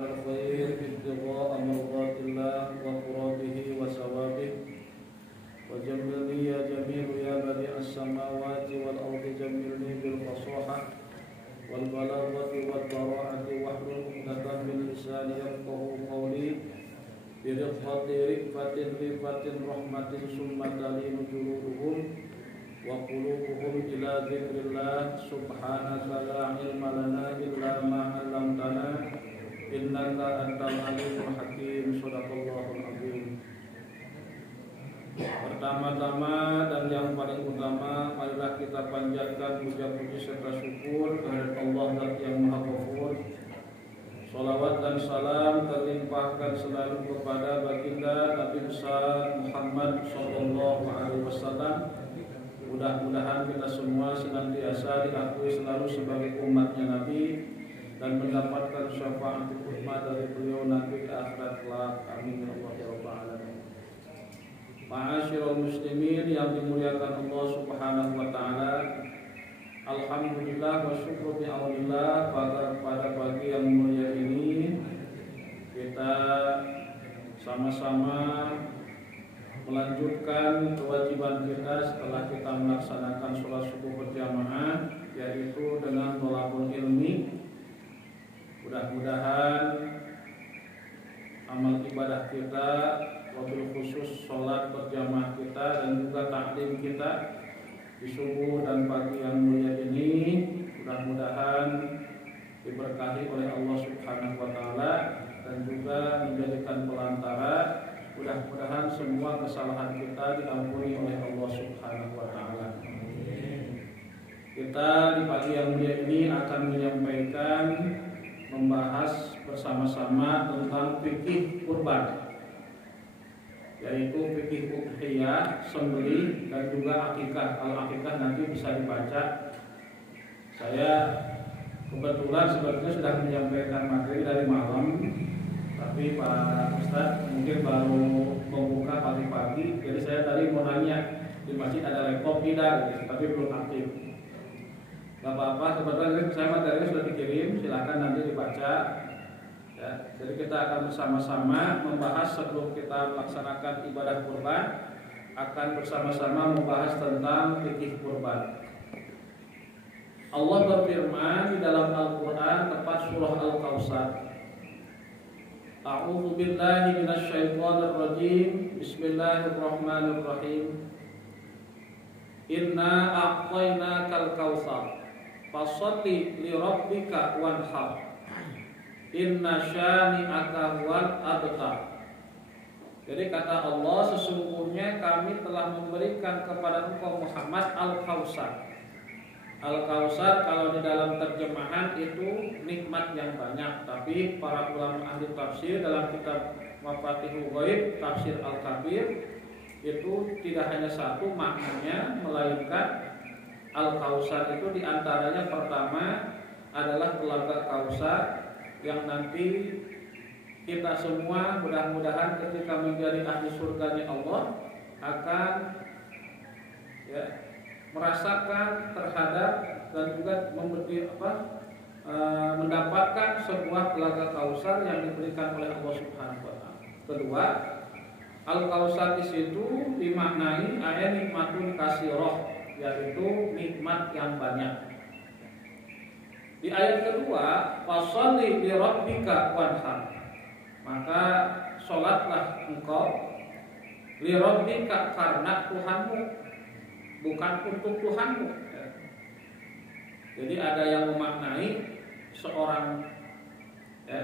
الخير ابتغاء مرضات الله وقربه وثوابه وجملني يا جميل يا بديع السماوات والأرض جملني بالفصاحة والبلاغة والبراعة واحلل عقدة من لساني يفقهوا قولي برفقة رفة رحمة ثم تلين جلودهم وقلوبهم إلى ذكر الله سبحانك لا علم لنا إلا ما علمتنا innaka antal alimul hakim. Shadaqallahul azim. Pertama-tama dan yang paling utama, marilah kita panjatkan puja-puji serta syukur kehadirat Allah Zat yang Maha Ghafur. Salawat dan salam terlimpahkan selalu kepada baginda Nabi besar Muhammad sallallahu alaihi wasallam. Mudah-mudahan kita semua senantiasa diakui selalu sebagai umatnya Nabi dan mendapatkan syafaat hikmah dari beliau nanti di akhirat kelak. Amin ya Allah ya rabbal alamin. Ma'asyiral muslimin yang dimuliakan Allah Subhanahu wa taala. Alhamdulillah wa syukur bi'aunillah, pada pagi yang mulia ini kita sama-sama melanjutkan kewajiban kita setelah kita melaksanakan sholat subuh berjamaah, yaitu dengan thalabul ilmi. Mudah-mudahan amal ibadah kita, wabil khusus sholat berjamaah kita dan juga taklim kita di subuh dan pagi yang mulia ini, mudah-mudahan diberkahi oleh Allah Subhanahu wa taala dan juga menjadikan pelantara. Mudah-mudahan semua kesalahan kita diampuni oleh Allah Subhanahu wa taala. Kita di pagi yang mulia ini akan menyampaikan, membahas bersama-sama tentang fikih kurban, yaitu fikih udhiyah, sembelih dan juga akikah. Kalau akikah nanti bisa dibaca. Saya kebetulan sebenarnya sudah menyampaikan materi dari malam, tapi Pak Ustadz mungkin baru membuka pagi-pagi. Jadi saya tadi mau nanya di masjid ada laptop tidak, tapi belum aktif. Gak apa-apa, kebetulan saya materinya sudah dikirim, silakan nanti dibaca. Ya, jadi kita akan bersama-sama membahas sebelum kita melaksanakan ibadah kurban, akan bersama-sama membahas tentang fikih kurban. Allah berfirman di dalam Al-Quran, tepat surah Al-Kautsar. A'udzu billahi minasyaitonir rajim. Bismillahirrahmanirrahim. Inna a'tainakal kautsar fasholli li rabbika wanhar inna syani'aka huwal abtar. Jadi kata Allah, sesungguhnya kami telah memberikan kepada engkau Muhammad Al-Kautsar. Al-Kautsar kalau di dalam terjemahan itu nikmat yang banyak, tapi para ulama ahli tafsir dalam kitab Mafatihul Ghaib tafsir Al-Kabir itu tidak hanya satu maknanya, melainkan Al-Kautsar itu diantaranya pertama adalah telaga Kautsar yang nanti kita semua mudah-mudahan ketika menjadi ahli surganya Allah akan merasakan terhadap dan juga mendapatkan sebuah telaga Kautsar yang diberikan oleh Allah Subhanahu wa taala. Kedua, Al-Kautsar di situ dimaknai ayat nikmatun katsirah, yaitu nikmat yang banyak. Di ayat kedua, fasholli li rabbika wanhar, maka sholatlah engkau li rabbika, karena Tuhanmu, bukan untuk Tuhanmu. Jadi ada yang memaknai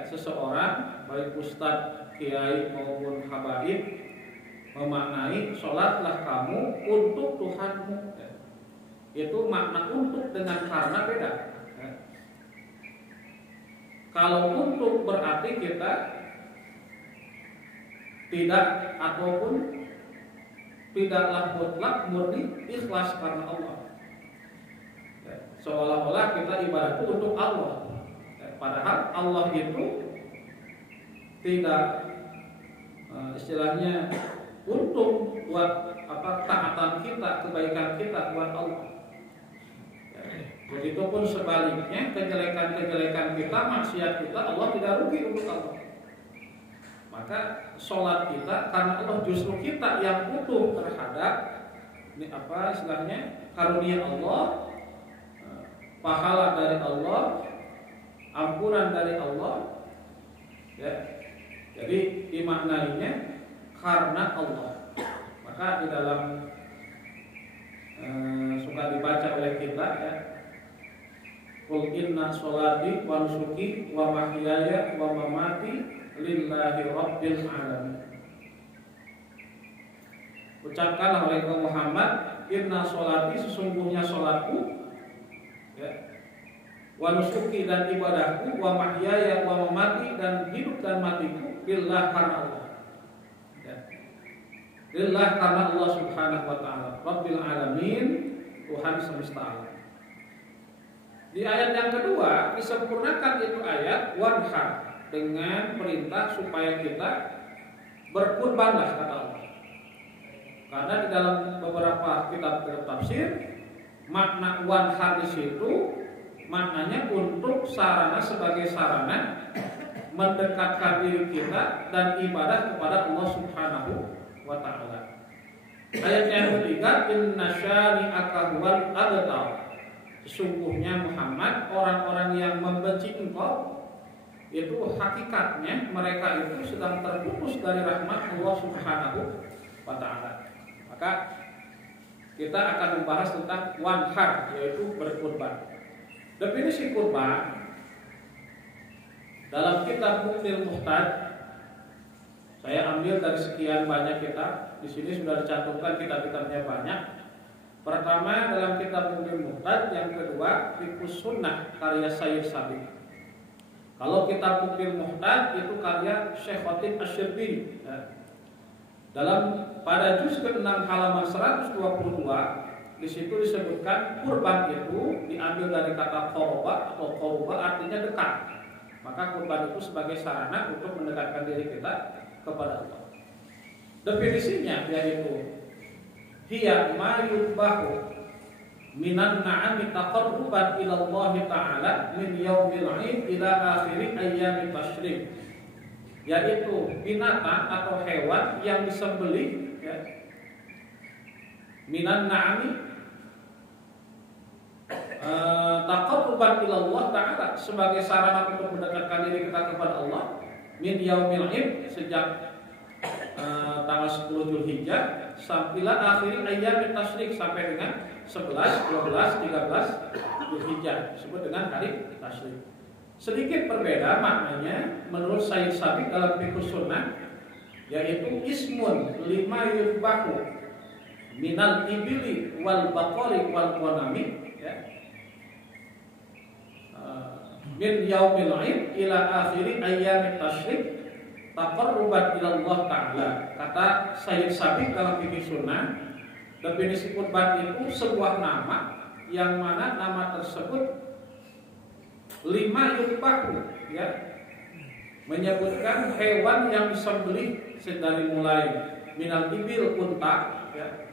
seseorang baik ustadz, kiai maupun habaib memaknai sholatlah kamu untuk Tuhanmu. Itu makna untuk dengan karena beda. Kalau untuk berarti kita tidak ataupun tidaklah mutlak murni ikhlas karena Allah. Seolah-olah kita ibadah itu untuk Allah. Padahal Allah itu tidak istilahnya untuk buat taatan kita, kebaikan kita buat Allah. Begitupun sebaliknya, kejelekan-kejelekan kita, maksiat kita, Allah tidak rugi untuk Allah. Maka sholat kita karena Allah, justru kita yang butuh terhadap ini apa istilahnya, karunia Allah, pahala dari Allah, ampunan dari Allah, ya. Jadi dimaknainya karena Allah. Maka di dalam suka dibaca oleh kita, ya, Qul inna sholati wa nusuki wa mahyaya wa mamati lillahi rabbil alamin. Ucapkanlah oleh Muhammad, inna sholati, sesungguhnya sholatku, ya, wa nusuki, dan ibadahku, wa mahyaya wa mamati, dan hidup dan matiku, lillah, karena Allah, ya. Lillah, karena Allah subhanahu wa ta'ala, rabbil alamin, Tuhan semesta alam. Di ayat yang kedua disempurnakan itu ayat wanhar dengan perintah supaya kita berkurbanlah, kata Allah. Karena di dalam beberapa kitab tafsir makna wanhar di situ maknanya untuk sarana, sebagai sarana mendekatkan diri kita dan ibadah kepada Allah Subhanahu wa ta'ala. Ayat yang ketiga, inna syani'aka huwal abtar. Sesungguhnya Muhammad, orang-orang yang membenci engkau itu hakikatnya mereka itu sedang terputus dari rahmat Allah Subhanahu wa ta'ala. Maka kita akan membahas tentang wanhar, yaitu berkurban. Definisi kurban dalam kitab Muqnil Muhtaj, saya ambil dari sekian banyak kitab. Di sini sudah dicantumkan kitab-kitabnya banyak. Pertama dalam kitab Muqnil Muhtaj, yang kedua Fiqhus Sunnah karya Sayyid Sabiq. Kalau kitab Muqnil Muhtaj itu karya Syekh Khatib Asy-Syirbi, ya. Pada juz ke-6 halaman 122, di situ disebutkan kurban itu diambil dari kata qoroba atau qoroba, artinya dekat. Maka kurban itu sebagai sarana untuk mendekatkan diri kita kepada Allah. Definisinya yaitu hiya ma yudbahu minan na'ami taqarruban ila Allah Ta'ala min yaumil 'id ila akhiri ayyamit tasyrik. Yaitu binatang atau hewan yang disembelih, ya, minan na'ami taqarruban ila Allah Ta'ala, sebagai sarana untuk mendekatkan diri kita kepada Allah, min yaumil 'id, sejak tanggal 10 Zulhijjah sampai akhir ayyamit tasyrik, sampai dengan 11, 12, 13 Zulhijjah, disebut dengan hari tasyrik. Sedikit berbeda maknanya menurut Sayyid Sabiq dalam Fiqhus Sunnah, yaitu ismun lima yudbahu minal ibili wal baqari wal ghanami, ya, min yaumil 'id ila akhiri ayyamit tasyrik taqarruban ila Allah Ta'ala. Kata Sayyid Sabiq dalam Fiqhus Sunnah, definisi kurban itu sebuah nama yang mana nama tersebut lima yudbahu, ya, menyebutkan hewan yang disembelih dari mulai minal ibil, unta, ya,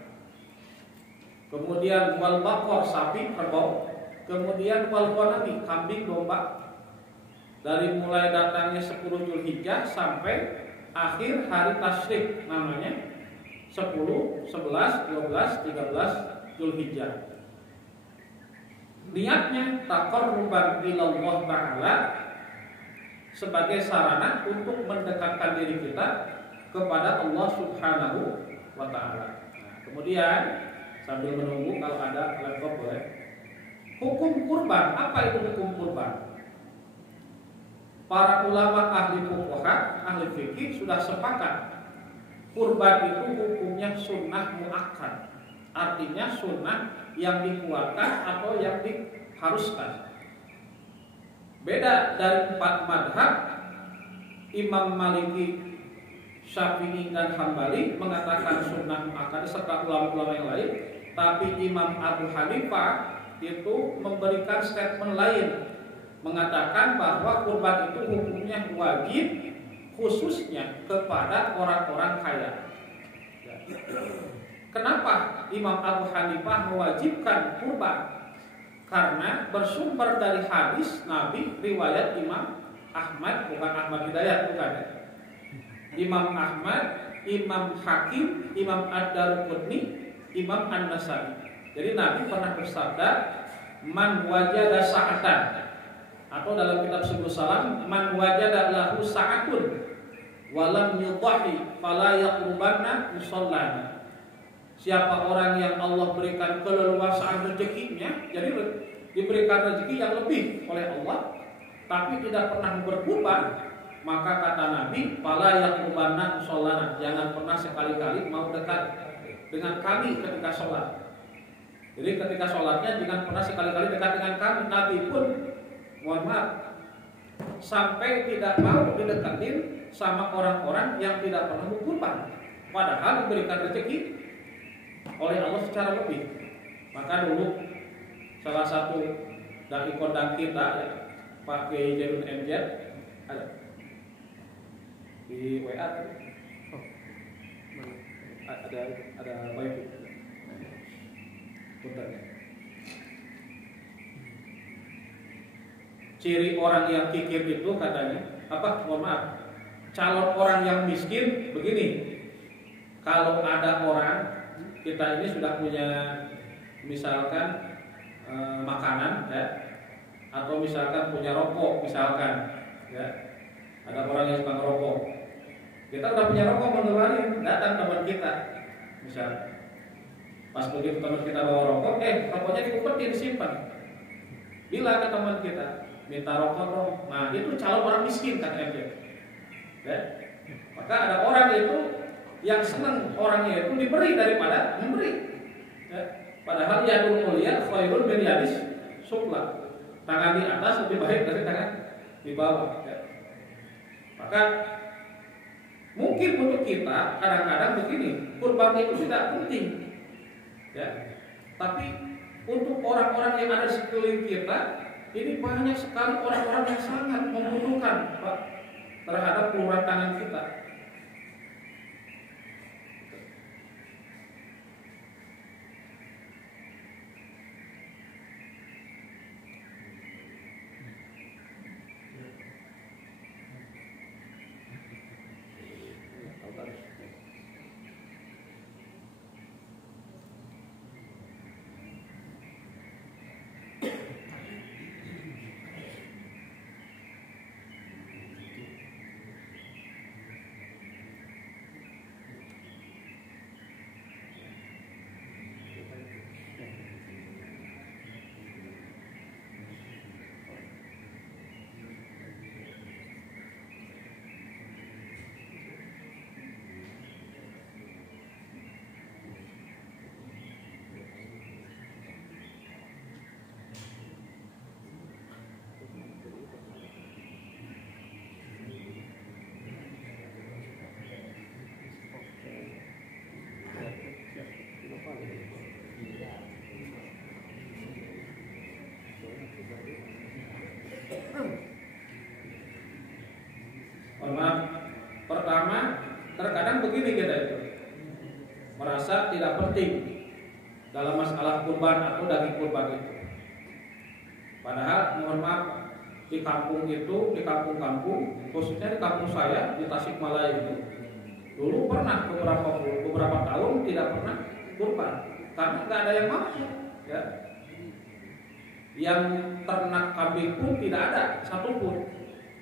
kemudian wal baqar, sapi, kerbau, kemudian wal ghanami, kambing, domba, dari mulai datangnya 10 Zulhijjah sampai akhir hari tasyrik, namanya 10, 11, 12, 13 Zulhijjah. Niatnya taqarruban ila Allah Ta'ala, sebagai sarana untuk mendekatkan diri kita kepada Allah Subhanahu wa Ta'ala. Nah, kemudian sambil menunggu kalau ada laptop boleh. Hukum kurban, apa itu hukum kurban? Para ulama ahli fuqaha, ahli fikih sudah sepakat kurban itu hukumnya sunnah muakkad, artinya sunnah yang dikuatkan atau yang diharuskan. Beda dari 4 madhab, Imam Maliki, Syafi'i, dan Hambali mengatakan sunnah muakkad serta ulama-ulama yang lain. Tapi Imam Abu Hanifah itu memberikan statement lain, mengatakan bahwa kurban itu hukumnya wajib, khususnya kepada orang-orang kaya. Kenapa Imam Abu Hanifah mewajibkan kurban? karena bersumber dari hadis Nabi riwayat Imam Ahmad, bukan Ahmad Hidayat, bukan. Imam Ahmad, Imam Hakim, Imam Ad-Darqutni, Imam An-Nasai. Jadi Nabi pernah bersabda, man wajada sa'atan, atau dalam kitab Subul Salam, man wajada lahu sa'atun walam yudhahi fala yaqrubanna musallana. Siapa orang yang Allah berikan keleluasaan rezekinya, jadi diberikan rezeki yang lebih oleh Allah, tapi tidak pernah berkurban, maka kata Nabi, fala yaqrubanna musallana, jangan pernah sekali-kali mau dekat dengan kami ketika sholat. Jadi ketika sholatnya jangan pernah sekali-kali dekat dengan kami. Nabi pun, mohon maaf, sampai tidak mau didekatin sama orang-orang yang tidak pernah berkurban, padahal diberikan rezeki oleh Allah secara lebih. Maka dulu salah satu dari kondang kita, ya, Pak Kiai Jarun MJ, ada di WA, ada wifi. Bentar. Ciri orang yang kikir itu katanya apa? Mohon maaf, calon orang yang miskin begini. Kalau ada orang, kita ini sudah punya misalkan makanan, ya, atau misalkan punya rokok, misalkan, ya, ada orang yang suka ngerokok. Kita udah punya rokok, mengeluarin, datang teman kita, misal. Pas begitu teman kita bawa rokok, rokoknya diumpetin, disimpan. Bilang ke teman kita, minta rokok dong. Nah, itu calon orang miskin kan MJ. Ya. Maka ada orang itu yang senang orangnya itu diberi daripada memberi. Ya. Padahal yadul mulia khairul min yadis sufla. Tangan di atas lebih baik dari tangan di bawah. Ya. Maka mungkin untuk kita kadang-kadang begini, kurban itu tidak penting. Ya, tapi untuk orang-orang yang ada di sekeliling kita, ini banyak sekali orang-orang yang sangat membutuhkan, Pak, terhadap uluran tangan kita. Pertama, terkadang begini kita itu merasa tidak penting dalam masalah kurban atau daging kurban itu. Padahal mohon maaf, di kampung itu, di kampung-kampung, khususnya di kampung saya di Tasikmalaya itu, dulu pernah beberapa tahun tidak pernah kurban karena nggak ada yang mampu. Ya. Yang ternak kambing pun tidak ada satupun.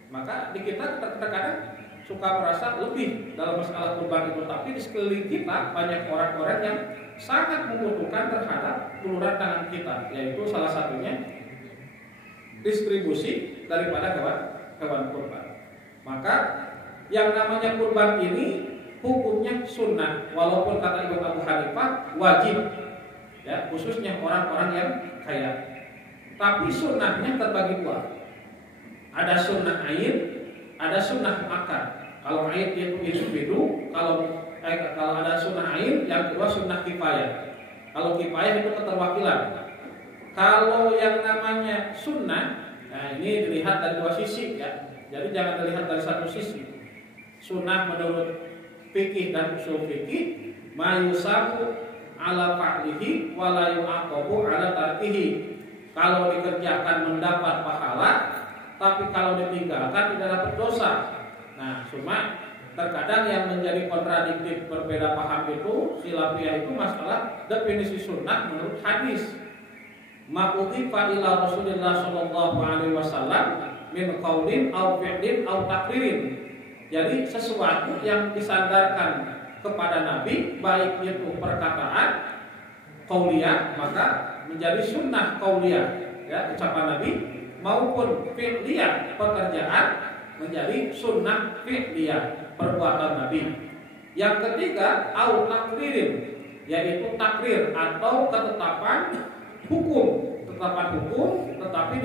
Maka di kita terkadang suka merasa lebih dalam masalah kurban itu, tapi di sekeliling kita banyak orang-orang yang sangat membutuhkan terhadap uluran tangan kita, yaitu salah satunya distribusi daripada hewan kurban. Maka yang namanya kurban ini hukumnya sunnah, walaupun kata Imam Abu Hanifah wajib, ya, khususnya orang-orang yang kaya. Tapi sunnahnya terbagi dua. Ada sunnah ain, ada sunnah akad. Kalau ain itu individu, kalau ada sunnah ain, yang kedua sunnah kifayah. Kalau kifayah itu keterwakilan. Kalau yang namanya sunnah, nah ini dilihat dari dua sisi, ya. Jadi jangan dilihat dari satu sisi. Sunnah menurut fikih dan usul fikih, mayusabu ala fa'lihi wa la yu'aqabu ala tarkihi. kalau dikerjakan mendapat pahala, tapi kalau ditinggalkan tidak dapat dosa. Nah, cuma terkadang yang menjadi kontradiktif berbeda paham itu khilafiyah itu masalah definisi sunnah menurut hadis. Ma'udhifa ila Rasulillah sallallahu alaihi wasallam min qaulin aw fi'lin aw takririn. Jadi sesuatu yang disandarkan kepada Nabi, baik itu perkataan qauliyah maka menjadi sunnah qauliyah, ya, ucapan Nabi, maupun fi'liyah, pekerjaan, menjadi sunnah fi'liyah, perbuatan Nabi. Yang ketiga, au takririn, yaitu takrir atau ketetapan hukum, tetapi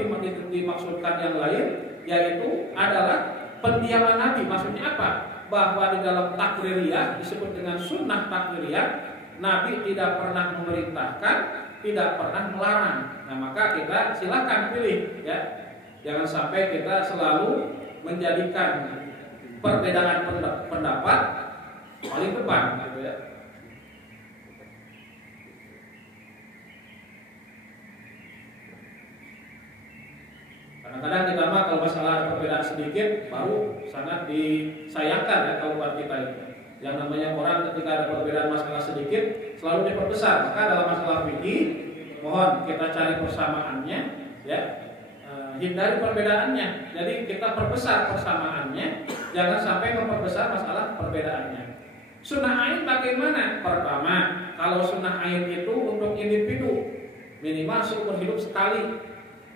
dimaksudkan yang lain, yaitu adalah pendiaman Nabi. Maksudnya apa? Bahwa di dalam takririyah disebut dengan sunnah takririyah, Nabi tidak pernah memerintahkan, tidak pernah melarang. Nah, maka kita silakan pilih, ya. Jangan sampai kita selalu menjadikan perbedaan pendapat paling depan, gitu ya. Kadang-kadang kita mah kalau masalah perbedaan sedikit baru sangat disayangkan, ya, kaum kita itu. Yang namanya orang ketika ada perbedaan masalah sedikit selalu diperbesar. Maka dalam masalah fikih mohon kita cari persamaannya, ya, hindari perbedaannya. Jadi kita perbesar persamaannya, jangan sampai memperbesar masalah perbedaannya. Sunnah ain bagaimana? Pertama, kalau sunnah ain itu untuk individu minimal seumur hidup sekali.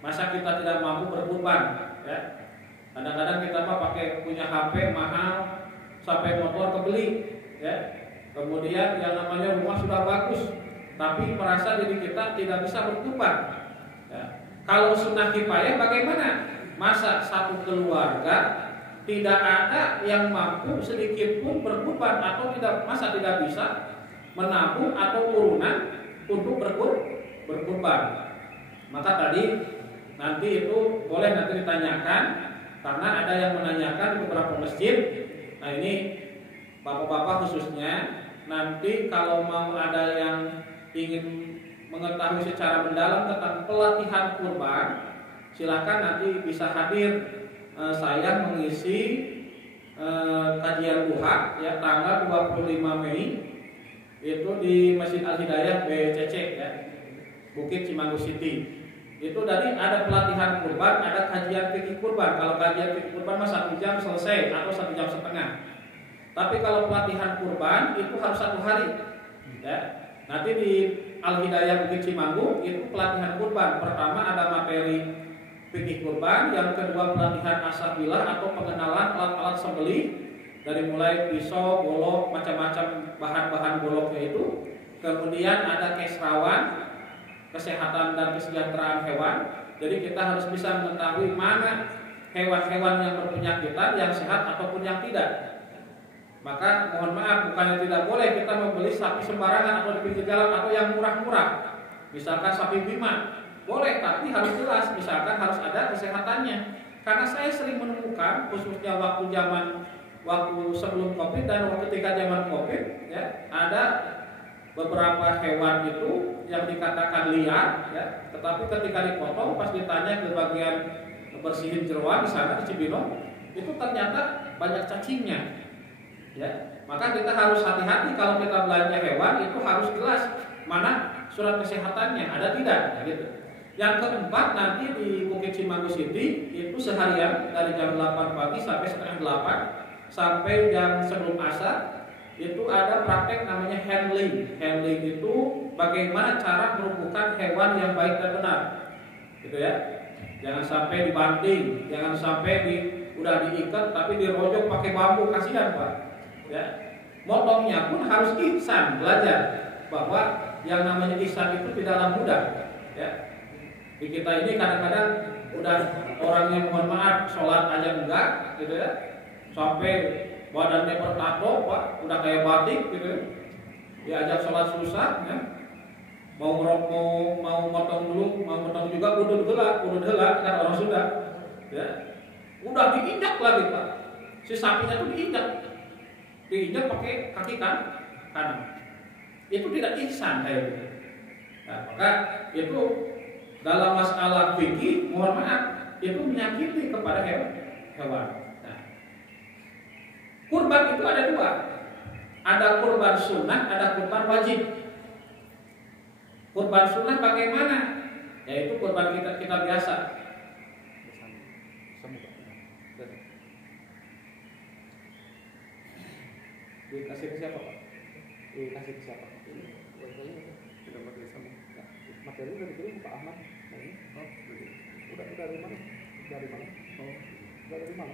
Masa kita tidak mampu berkurban, ya? Kadang-kadang kita mah pakai punya HP mahal, sampai motor kebeli, ya. Kemudian yang namanya rumah sudah bagus, tapi merasa diri kita tidak bisa berkurban, ya. Kalau sunnah kifayah bagaimana? Masa satu keluarga tidak ada yang mampu sedikit pun berkurban, atau tidak bisa menabung atau urunan untuk berkurban. Maka tadi nanti itu boleh nanti ditanyakan, karena ada yang menanyakan di beberapa masjid. Nah, ini bapak-bapak khususnya, nanti kalau mau ada yang ingin mengetahui secara mendalam tentang pelatihan kurban, silakan nanti bisa hadir. Saya mengisi kajian duha, ya, tanggal 25 Mei itu di Masjid Al Hidayah BCC, ya, Bukit Cimanggu City. Itu tadi ada pelatihan kurban, ada kajian fikih kurban. Kalau kajian fikih kurban mah 1 jam selesai atau 1 jam setengah. Tapi kalau pelatihan kurban itu harus 1 hari, ya. Nanti di Al Hidayah Bukit Cimanggu itu pelatihan kurban. Pertama ada materi fikih kurban, yang kedua pelatihan asabilah atau pengenalan alat-alat sembelih, dari mulai pisau, golok, macam-macam bahan-bahan goloknya itu. Kemudian ada kesrawan, kesehatan dan kesejahteraan hewan. Jadi kita harus bisa mengetahui mana hewan-hewan yang berpenyakitan, yang sehat ataupun yang tidak. Maka mohon maaf, bukannya tidak boleh kita membeli sapi sembarangan atau di pinggir jalan atau yang murah-murah. Misalkan sapi Bima, boleh, tapi harus jelas. Misalkan harus ada kesehatannya. Karena saya sering menemukan, khususnya waktu sebelum Covid dan ketika zaman Covid, ya, ada beberapa hewan itu yang dikatakan liar, ya, tetapi ketika dipotong pas ditanya ke bagian bersihin jeroan di sana di Cibinong, itu ternyata banyak cacingnya, ya. Maka kita harus hati-hati kalau kita belanja hewan, itu harus jelas mana surat kesehatannya, ada tidak, ya, gitu. Yang keempat, nanti di Bukit Cimanggu City itu seharian dari jam 8 pagi sampai setengah 8 sampai jam sebelum asar. Itu ada praktek namanya handling. Handling itu bagaimana cara melumpuhkan hewan yang baik dan benar, gitu ya. Jangan sampai dibanting, jangan sampai udah diikat tapi dirojok pakai bambu, kasihan, Pak. Ya. Motongnya pun harus ihsan, belajar bahwa yang namanya ihsan itu tidaklah mudah, ya. Di kita ini kadang-kadang udah orang yang mohon maaf sholat aja enggak, gitu ya. Sampai badannya bertato, Pak, udah kayak batik, gitu. Diajak sholat susah, ya. Mau motong dulu, mau motong juga kudu heula kan orang Sunda, ya. Udah diinjak lagi, Pak. Si sapinya tuh diinjak pakai kaki kanan. Itu tidak ihsan kayak gitu. Nah, maka itu dalam masalah fikih, mohon maaf, itu menyakiti kepada hewan. Nah, kurban itu ada dua. Ada kurban sunnah, ada kurban wajib. Kurban sunnah bagaimana? Yaitu kurban kita biasa. Dikasih ke siapa, Pak? Dikasih ke siapa? Tidak pakai sama. Materi udah dikirim ke Pak Ahmad. Oh, udah dari mana? Dari mana? Oh, dari mana?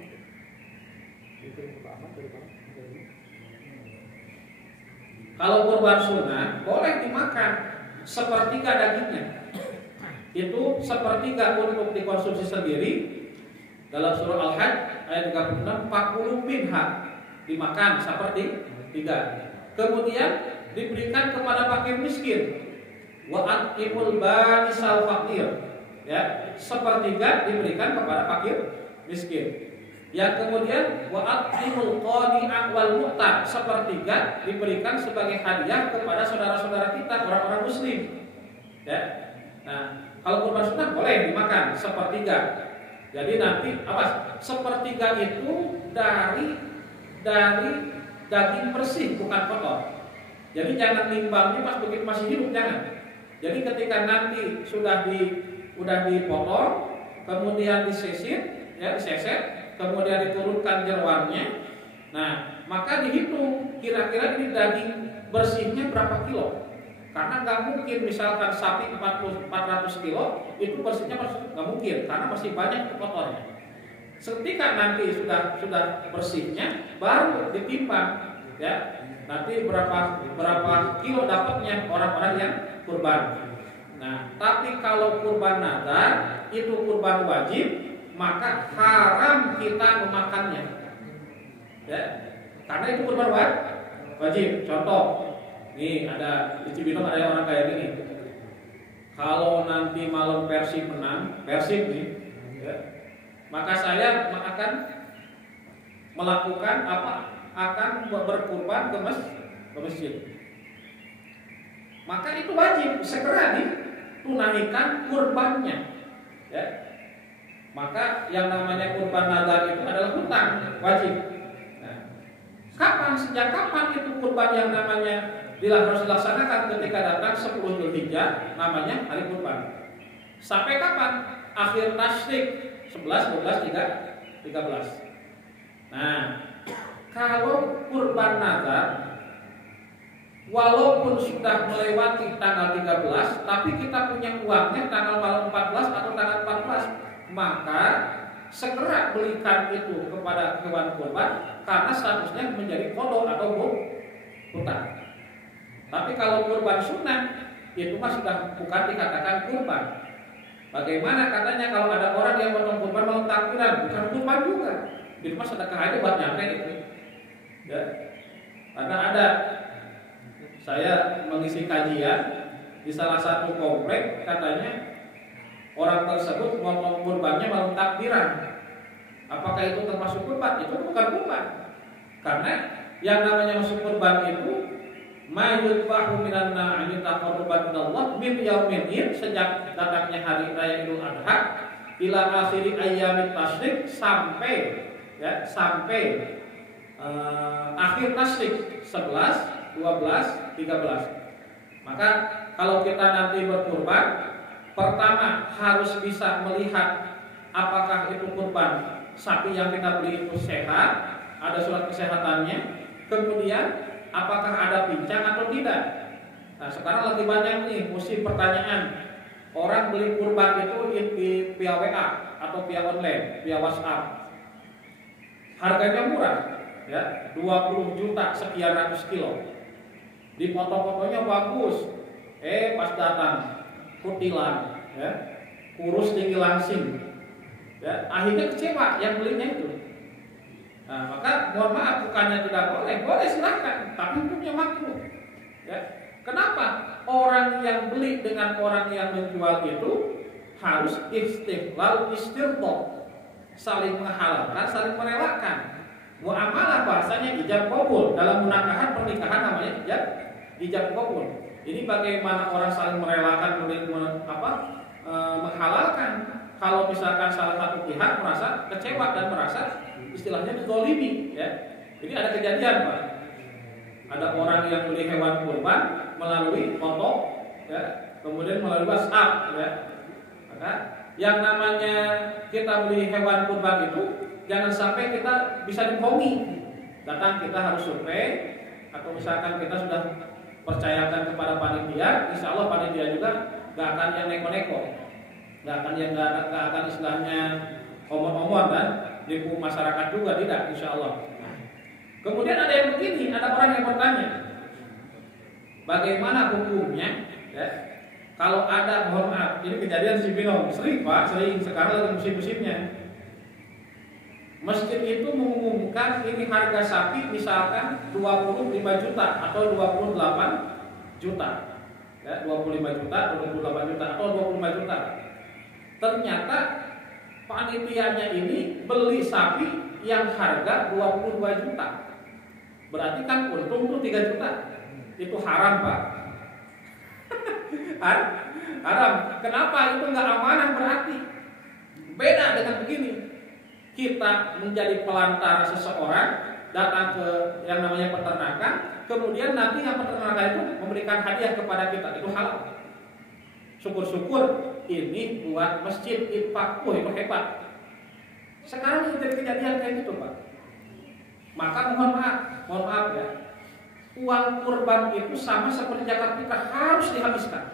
Dikirim ke Pak Ahmad dari mana? Kalau kurban sunnah boleh dimakan sepertiga dagingnya. Itu sepertiga untuk dikonsumsi sendiri. Dalam surah Al-Hajj ayat 36, 40 minha dimakan seperti tiga. Kemudian diberikan kepada fakir miskin. Wa atimul banisal fakir. Ya, sepertiga diberikan kepada fakir miskin. Yang kemudian wa atimul qani'a wal mu'tar, sepertiga diberikan sebagai hadiah kepada saudara-saudara kita orang-orang muslim. Ya. Nah, kalau kurban sunnah boleh dimakan sepertiga. Jadi nanti awas, sepertiga itu dari daging bersih, bukan kotor. Jadi jangan timbangnya pas begitu masih hidup, jangan. Jadi ketika nanti sudah dipotong, kemudian diseset, kemudian diturunkan jeroannya. Nah, maka dihitung kira-kira ini daging bersihnya berapa kilo. Karena nggak mungkin misalkan sapi 400 kilo itu bersihnya nggak mungkin, karena masih banyak kotornya. Ketika nanti sudah bersihnya baru ditimbang, ya. Nanti berapa kilo dapatnya orang-orang yang kurban. Nah, tapi kalau kurban nazar itu kurban wajib, maka haram kita memakannya. Ya. Karena itu kurban wajib. Contoh, nih ada di Cibinong ada orang kayak gini. Kalau nanti malam Persib menang, nih, ya, maka saya akan melakukan apa? Akan berkurban ke masjid. Maka itu wajib segera ditunaikan kurbannya. Ya. Maka yang namanya kurban nazar itu adalah hutang wajib. Nah, sejak kapan itu kurban yang namanya harus dilaksanakan? Ketika datang 10 Dzulhijjah, namanya hari kurban. Sampai kapan? Akhir tasyrik 11, 12, 13. Nah, kalau kurban nazar walaupun sudah melewati tanggal 13, tapi kita punya uangnya tanggal 14 atau tanggal 14, maka segera belikan itu kepada hewan kurban karena statusnya menjadi qada atau hutang. Tapi kalau kurban sunnah itu mah sudah bukan dikatakan kurban. Bagaimana katanya kalau ada orang yang potong kurban malam takbiran, bukan kurban juga. Itu mah sedekah aja buat nyampe itu. Ya. Karena ada saya mengisi kajian di salah satu komplek, katanya orang tersebut potong kurbannya malam takbiran. Apakah itu termasuk kurban? Itu bukan kurban. Karena yang namanya masuk kurban itu mayudbahu minan na'ami taqarruban ilallah min yaumin id, sejak datangnya hari raya Idul Adha ila akhiri ayyamit tasyrik, sampai akhir tasyrik 11, 12, 13. Maka kalau kita nanti berkurban, pertama harus bisa melihat apakah itu kurban sapi yang kita beli itu sehat, ada surat kesehatannya. Kemudian apakah ada pincang atau tidak. Nah, sekarang lagi banyak nih musim pertanyaan. Orang beli kurban itu via WA atau via online, via WhatsApp. Harganya murah, ya, 20 juta sekian ratus kilo. Di foto-fotonya bagus. Pas datang kutilan, ya, kurus tinggi langsing. Ya, akhirnya kecewa yang belinya itu. Nah, maka mohon maaf, bukannya tidak boleh silahkan, tapi hukumnya makruh. Ya, kenapa? Orang yang beli dengan orang yang menjual itu harus istiqlal istirto, saling menghalalkan, saling merelakan. Muamalah bahasanya ijab qabul, dalam munakahat pernikahan namanya ijab qabul. Ini bagaimana orang saling merelakan menghalalkan kalau misalkan salah satu pihak merasa kecewa dan merasa istilahnya dizalimi, ya. Jadi ada kejadian, Pak. Ada orang yang beli hewan kurban melalui foto, ya, kemudian melalui WhatsApp, ya. Maka yang namanya kita beli hewan kurban itu jangan sampai kita bisa dibohongi. Datang kita harus survei, atau misalkan kita sudah percayakan kepada panitia, insya Allah panitia juga gak akan yang neko-neko, gak akan istilahnya omong-omong kan, nipu masyarakat juga, tidak, insya Allah. Kemudian ada yang begini, ada orang yang bertanya, bagaimana hukumnya, ya, kalau ada, mohon maaf, ini kejadian di Cibinong, sering Pak, sering, sekarang lagi musim-musimnya. Masjid itu mengumumkan ini harga sapi misalkan 25 juta atau 28 juta, ya, 25 juta, 28 juta atau 25 juta. Ternyata panitianya ini beli sapi yang harga 22 juta. Berarti kan untung tuh 3 juta. Itu haram, Pak. Haram. Kenapa? Itu nggak amanah berarti. Beda dengan begini. Kita menjadi pelantara seseorang datang ke yang namanya peternakan, kemudian nanti yang peternakan itu memberikan hadiah kepada kita, itu halal. Syukur-syukur ini buat masjid infak, itu hebat. Sekarang ini terjadi kejadian kayak gitu, Pak. Maka mohon maaf ya, uang kurban itu sama seperti zakat fitrah, harus dihabiskan.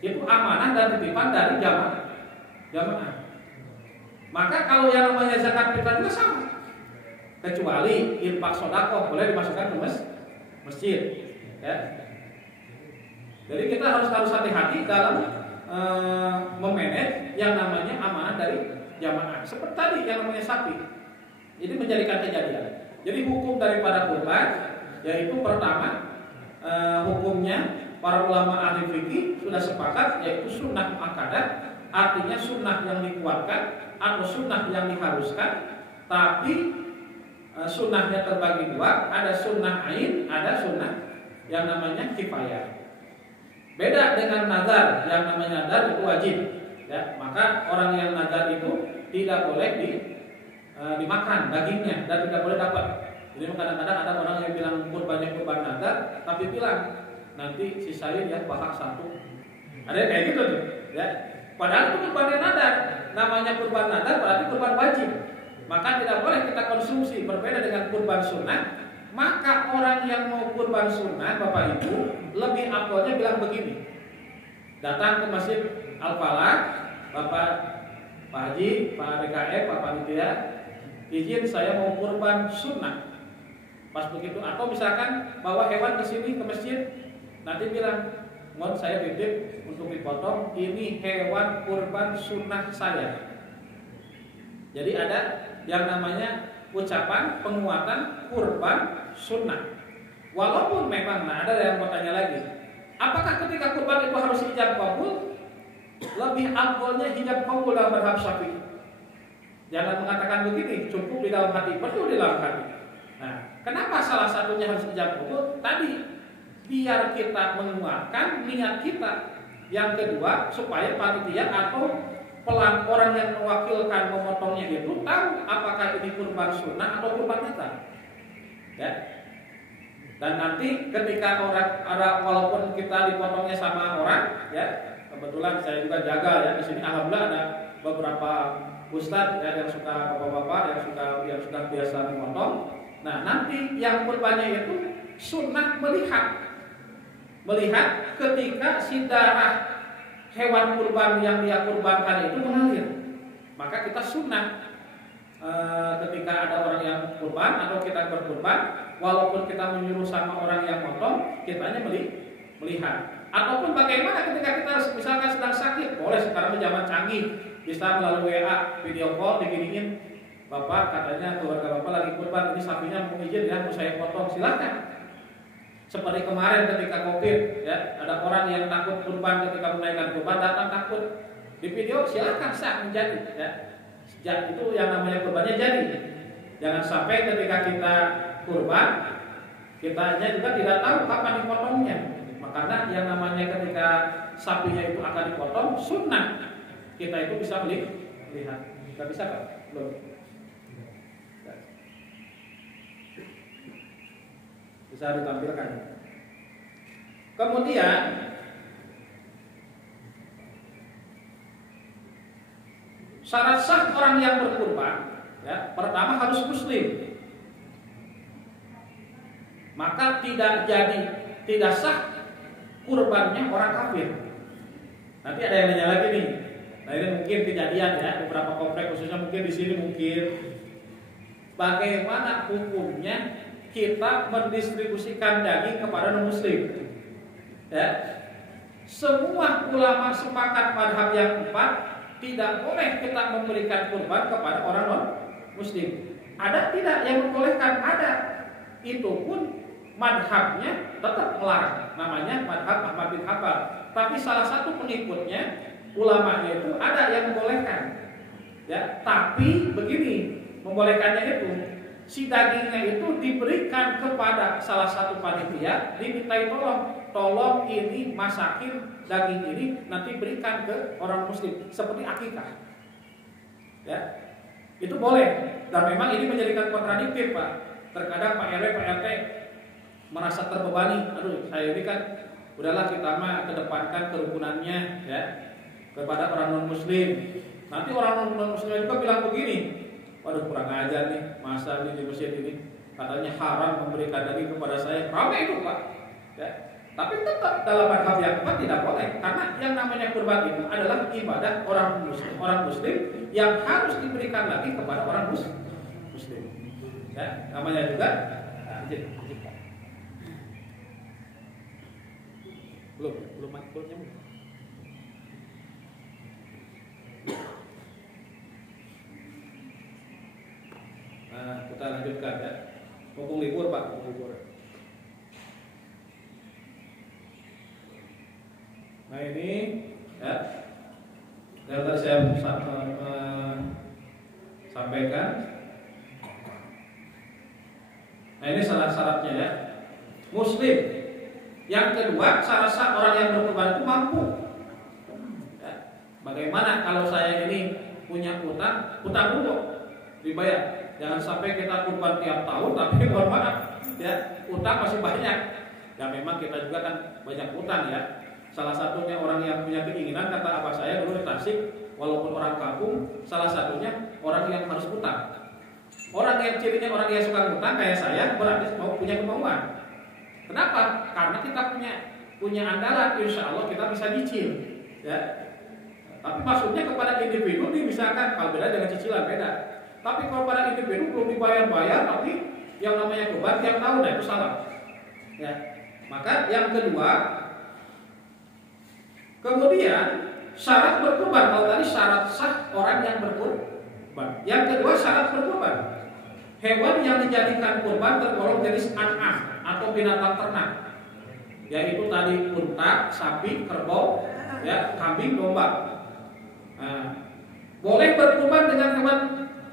Itu amanah dan titipan dari jamaah. Maka kalau yang namanya zakat fitrah juga sama, kecuali infak sedekah boleh dimasukkan ke masjid, ya. Jadi kita harus hati-hati dalam memanage yang namanya amanah dari jamaah. Seperti tadi yang namanya sapi, ini menjadikan kejadian. Jadi hukum daripada kurban, yaitu pertama hukumnya para ulama ahli fikih sudah sepakat, yaitu sunnah muakkadah, artinya sunnah yang dikuatkan atau sunnah yang diharuskan, tapi sunnahnya terbagi dua, ada sunnah ain, ada sunnah yang namanya kifayah. Beda dengan nazar, yang namanya nazar itu wajib, ya. Maka orang yang nazar itu tidak boleh dimakan dagingnya dan tidak boleh dapat. Jadi kadang-kadang ada orang yang bilang kurbannya kurban nazar, tapi bilang nanti sisain ya paha satu. Ada kayak gitu tuh, ya. Padahal itu kurban nazar, namanya kurban nazar berarti kurban wajib. Maka tidak boleh kita konsumsi. Berbeda dengan kurban sunnah. Maka orang yang mau kurban sunnah, Bapak Ibu, lebih afdolnya bilang begini. Datang ke Masjid Al-Falah, Bapak Pak Haji, Pak DKF, Pak Panitia, izin saya mau kurban sunnah. Pas begitu, atau misalkan bawa hewan ke sini ke masjid, nanti bilang, mohon saya titip untuk dipotong, ini hewan kurban sunnah saya. Jadi ada yang namanya ucapan penguatan kurban sunnah. Walaupun memang, ada yang bertanya lagi, apakah ketika kurban itu harus hijab qabul? Lebih afdolnya hijab qabul dalam mazhab Syafi'i. Jangan mengatakan begini, cukup di dalam hati, betul di dalam hati. Nah, kenapa salah satunya harus hijab qabul? Tadi biar kita menguatkan niat kita. Yang kedua, supaya panitia atau orang yang mewakilkan memotongnya itu tahu apakah ini kurban sunnah atau kurban nazar, ya. Dan nanti ketika orang walaupun kita dipotongnya sama orang, ya, kebetulan saya juga jaga ya di sini, alhamdulillah ada beberapa ustadz ya yang suka bapak-bapak yang sudah biasa memotong. Nah, nanti yang kurbannya itu sunnah melihat ketika si darah hewan kurban yang dia kurbankan itu mengalir, maka kita sunnah ketika ada orang yang kurban atau kita berkurban, walaupun kita menyuruh sama orang yang motong, kitanya melihat. Ataupun bagaimana ketika kita misalkan sedang sakit, boleh sekarang zaman canggih, bisa melalui WA, video call, diginiin, Bapak katanya keluarga Bapak lagi kurban, ini sapinya mau izin ya, mau saya potong, silakan. Seperti kemarin ketika COVID, ya, ada orang yang takut kurban ketika menaikkan kurban, datang takut di video, silakan sah menjadi, ya. Sejak itu yang namanya kurbannya jadi. Jangan sampai ketika kita kurban, kitanya juga tidak tahu kapan dipotongnya. Karena yang namanya ketika sapinya itu akan dipotong sunnah, kita itu bisa melihat. Kita bisa kan? Belum. Bisa ditampilkan. Kemudian syarat sah orang yang berkurban, ya, pertama harus muslim. Maka tidak sah kurbannya orang kafir. Nanti ada yang nanya lagi nih. Nah, ini mungkin kejadian ya, beberapa komplek khususnya mungkin di sini mungkin. Bagaimana hukumnya kita mendistribusikan daging kepada non muslim? Ya. Semua ulama sepakat madhab yang 4 tidak boleh kita memberikan kurban kepada orang non muslim. Ada tidak yang membolehkan? Ada. Itu pun madhabnya tetap melarang. Namanya madhab Ahmad bin Hanbal. Tapi salah satu pengikutnya, ulamanya itu ada yang membolehkan. Ya, tapi begini, membolehkannya itu si dagingnya itu diberikan kepada salah satu panitia, dimintai tolong ini masakin daging ini nanti berikan ke orang muslim seperti akikah. Ya. Itu boleh dan memang ini menjadikan kontradiktif, Pak. Terkadang Pak RW, Pak RT merasa terbebani. Aduh, saya ini kan udahlah kita mah kedepankan kerukunannya ya kepada orang non muslim. Nanti orang non muslim juga bilang begini, waduh kurang ajar nih, masa di masjid ini katanya haram memberikan daging kepada saya. Ramai itu, Pak. Ya. Tapi tetap dalam madhab yang 4 tidak boleh, karena yang namanya kurban itu adalah ibadah orang muslim yang harus diberikan lagi kepada orang muslim. Ya, namanya juga belum nyambung. Nah, kita lanjutkan ya. Mumpung libur, Pak, libur. Nah ini ya, yang tadi saya sampaikan. Nah ini syarat-syaratnya ya. Muslim. Yang kedua, syarat sah orang yang berkurban itu mampu. Ya. Bagaimana kalau saya ini punya utang dulu dibayar. Jangan sampai kita kurban tiap tahun tapi mohon maaf ya, utang masih banyak. Ya memang kita juga kan banyak utang ya. Salah satunya orang yang punya keinginan, kata abah saya dulu di Tasik, walaupun orang kampung, salah satunya orang yang harus utang. Orang yang cirinya orang yang suka utang kayak saya berarti mau punya kemauan. Kenapa? Karena kita punya andalan, insya Allah kita bisa nyicil. Ya. Tapi maksudnya kepada individu nih misalkan, kalau beda dengan cicilan beda. Tapi kalau pada individu belum dibayar-bayar, tapi yang namanya kurban tiap tahun, nah itu salah. Ya. Maka yang kedua. Kemudian syarat berkurban, kalau tadi syarat sah orang yang berkurban. Yang kedua syarat berkurban, hewan yang dijadikan kurban tergolong jenis an'am atau binatang ternak, yaitu tadi unta, sapi, kerbau, ya, kambing, domba. Nah, boleh berkurban dengan hewan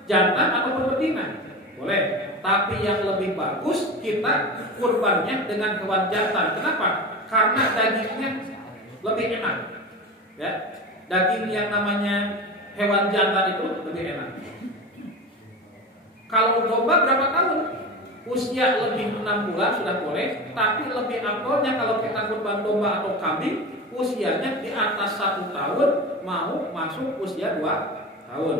jantan atau betina, boleh. Tapi yang lebih bagus kita kurbannya dengan hewan jantan. Kenapa? Karena dagingnya lebih enak, ya. Daging yang namanya hewan jantan itu lebih enak. Kalau domba berapa tahun? Usia lebih 6 bulan sudah boleh. Tapi lebih afdolnya kalau kita kurban domba atau kambing, usianya di atas 1 tahun mau masuk usia 2 tahun.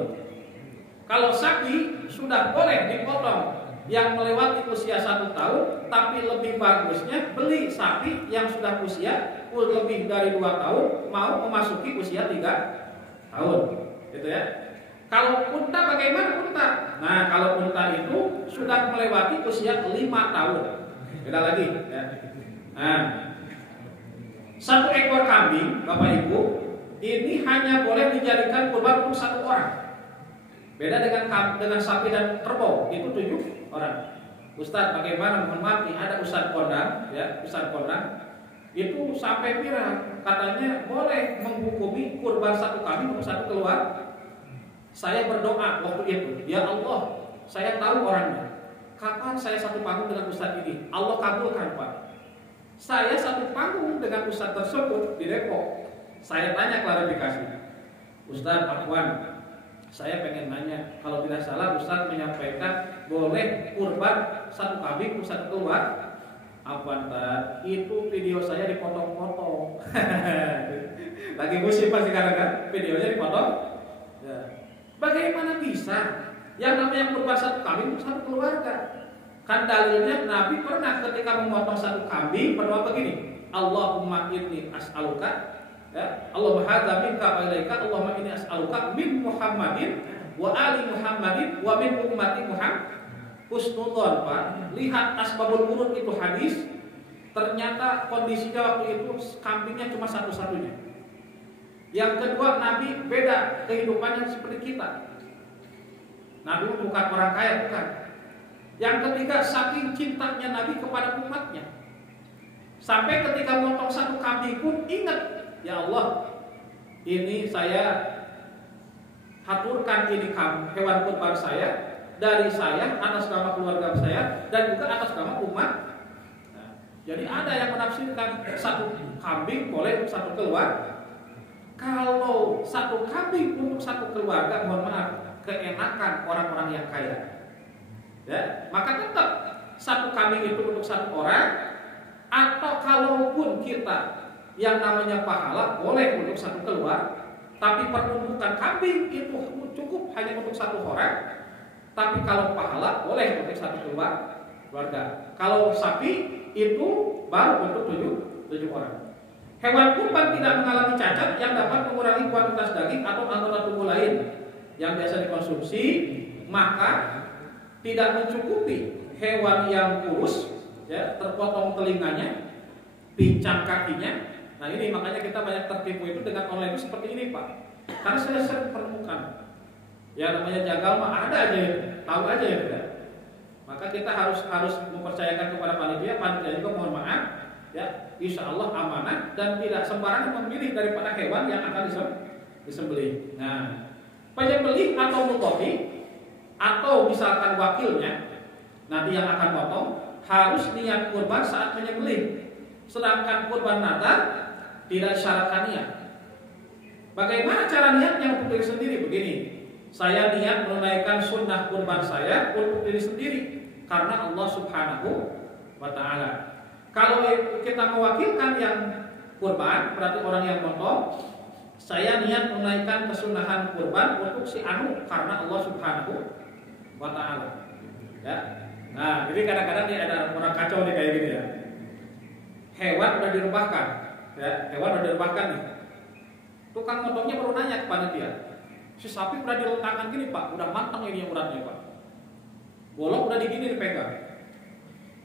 Kalau sapi sudah boleh dipotong yang melewati usia 1 tahun, tapi lebih bagusnya beli sapi yang sudah usia lebih dari 2 tahun mau memasuki usia 3 tahun, gitu ya. Kalau unta bagaimana unta? Nah, kalau unta itu sudah melewati usia 5 tahun, beda lagi. Ya. Nah, 1 ekor kambing, Bapak Ibu, ini hanya boleh dijadikan kurban untuk 1 orang. Beda dengan sapi dan kerbau, itu 7 orang. Ustaz, bagaimana? Mohon maaf, ada Ustaz Kondang, ya, Ustaz Kondang itu sampai viral, katanya boleh menghukumi kurban 1 kambing untuk 1 keluarga. Saya berdoa waktu itu, ya Allah, saya tahu orangnya. Kapan saya satu panggung dengan Ustaz ini? Allah kabulkan, Pak. Saya satu panggung dengan ustadz tersebut di Depok. Saya tanya klarifikasi, Ustadz Afwan, saya pengen nanya, kalau tidak salah Ustadz menyampaikan boleh kurban satu kambing satu keluar. Afwan, itu video saya dipotong-potong. Lagi musim pasti kan videonya dipotong. Ya. Bagaimana bisa yang namanya kurban satu kambing untuk satu keluarga? Kan dalilnya Nabi pernah ketika memotong satu kambing berdoa begini, Allahumma inni as'aluka, ya, Allahumma hadza minka wa ilaika, Allahumma inni as'aluka min Muhammadin wa ali Muhammadin wa min ummati Muhammad. Husnudon, Pak. Lihat asbabul wurud itu hadis. Ternyata kondisinya waktu itu kambingnya cuma satu-satunya. Yang kedua, Nabi beda kehidupannya seperti kita. Nabi bukan orang kaya, bukan. Yang ketiga, saking cintanya Nabi kepada umatnya, sampai ketika motong satu kambing pun ingat, ya Allah, ini saya haturkan ini hewan kurban saya dari saya atas nama keluarga saya dan juga atas nama umat. Nah, jadi ada yang menafsirkan satu kambing boleh untuk satu keluarga. Kalau satu kambing untuk satu keluarga, mohon maaf, keenakan orang-orang yang kaya. Ya, maka tetap satu kambing itu untuk satu orang, atau kalaupun kita yang namanya pahala boleh untuk satu keluarga, tapi peruntukan kambing itu cukup hanya untuk satu orang, tapi kalau pahala boleh untuk satu keluarga. Kalau sapi itu baru untuk tujuh orang. Hewan kurban tidak mengalami cacat yang dapat mengurangi kuantitas daging atau anggota tubuh lain yang biasa dikonsumsi, maka tidak mencukupi hewan yang kurus, ya, terpotong telinganya, pincang kakinya. Nah ini makanya kita banyak tertipu itu dengan online itu seperti ini, Pak. Karena saya sering menemukan, ya namanya jagal mah ada aja, tahu aja ya. Maka kita harus mempercayakan kepada panitia juga mohon maaf, ya, insya Allah amanah dan tidak sembarangan memilih daripada hewan yang akan disembelih. Nah, penyembelih atau mudhohi atau misalkan wakilnya nanti yang akan potong harus niat kurban saat menyembelih. Sedangkan kurban nadar tidak disyaratkan niat. Bagaimana cara niatnya untuk diri sendiri? Begini, saya niat menunaikan sunnah kurban saya untuk diri sendiri karena Allah Subhanahu wa Ta'ala. Kalau kita mewakilkan yang kurban, berarti orang yang potong, saya niat menunaikan kesunahan kurban untuk si anu karena Allah Subhanahu wa Ta'ala. Ya. Nah, jadi kadang-kadang ada orang kacau nih kayak gini ya. Hewan udah direbahkan, ya, hewan udah direbahkan nih. Tukang motongnya baru nanya kepada dia, si sapi udah diletakkan gini Pak, udah matang ini uratnya Pak. Bolong udah digini dipegang.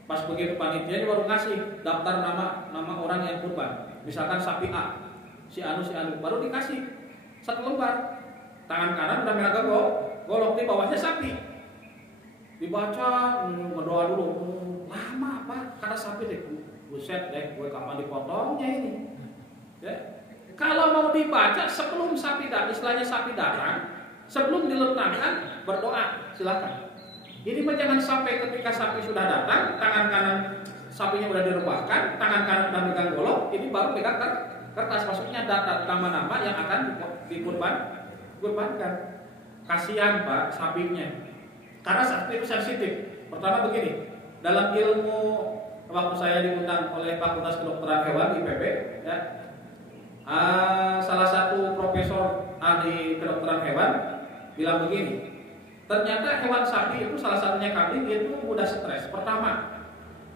Pas begitu panitianya baru ngasih daftar nama orang yang kurban. Misalkan sapi A, si anu baru dikasih satu lembar. Tangan kanan udah merah golok di bawahnya sapi. Dibaca, berdoa dulu. Lama Pak, kata sapi deh. Buset deh, gue kapan dipotongnya ini? Ya. Kalau mau dibaca sebelum sapi datang, istilahnya sapi datang, sebelum diletakkan berdoa, silakan. Jadi jangan sampai ketika sapi sudah datang, tangan kanan sapinya sudah direbahkan, tangan kanan sudah megang golok, ini baru pegang kertas, maksudnya data nama-nama yang akan dikurbankan. Kasihan Pak sapinya, karena sapi itu sensitif. Pertama begini, dalam ilmu waktu saya diundang oleh Fakultas Kedokteran Hewan IPB, ya, salah satu profesor ahli kedokteran hewan bilang begini, ternyata hewan sapi itu salah satunya kambing itu mudah stres. Pertama,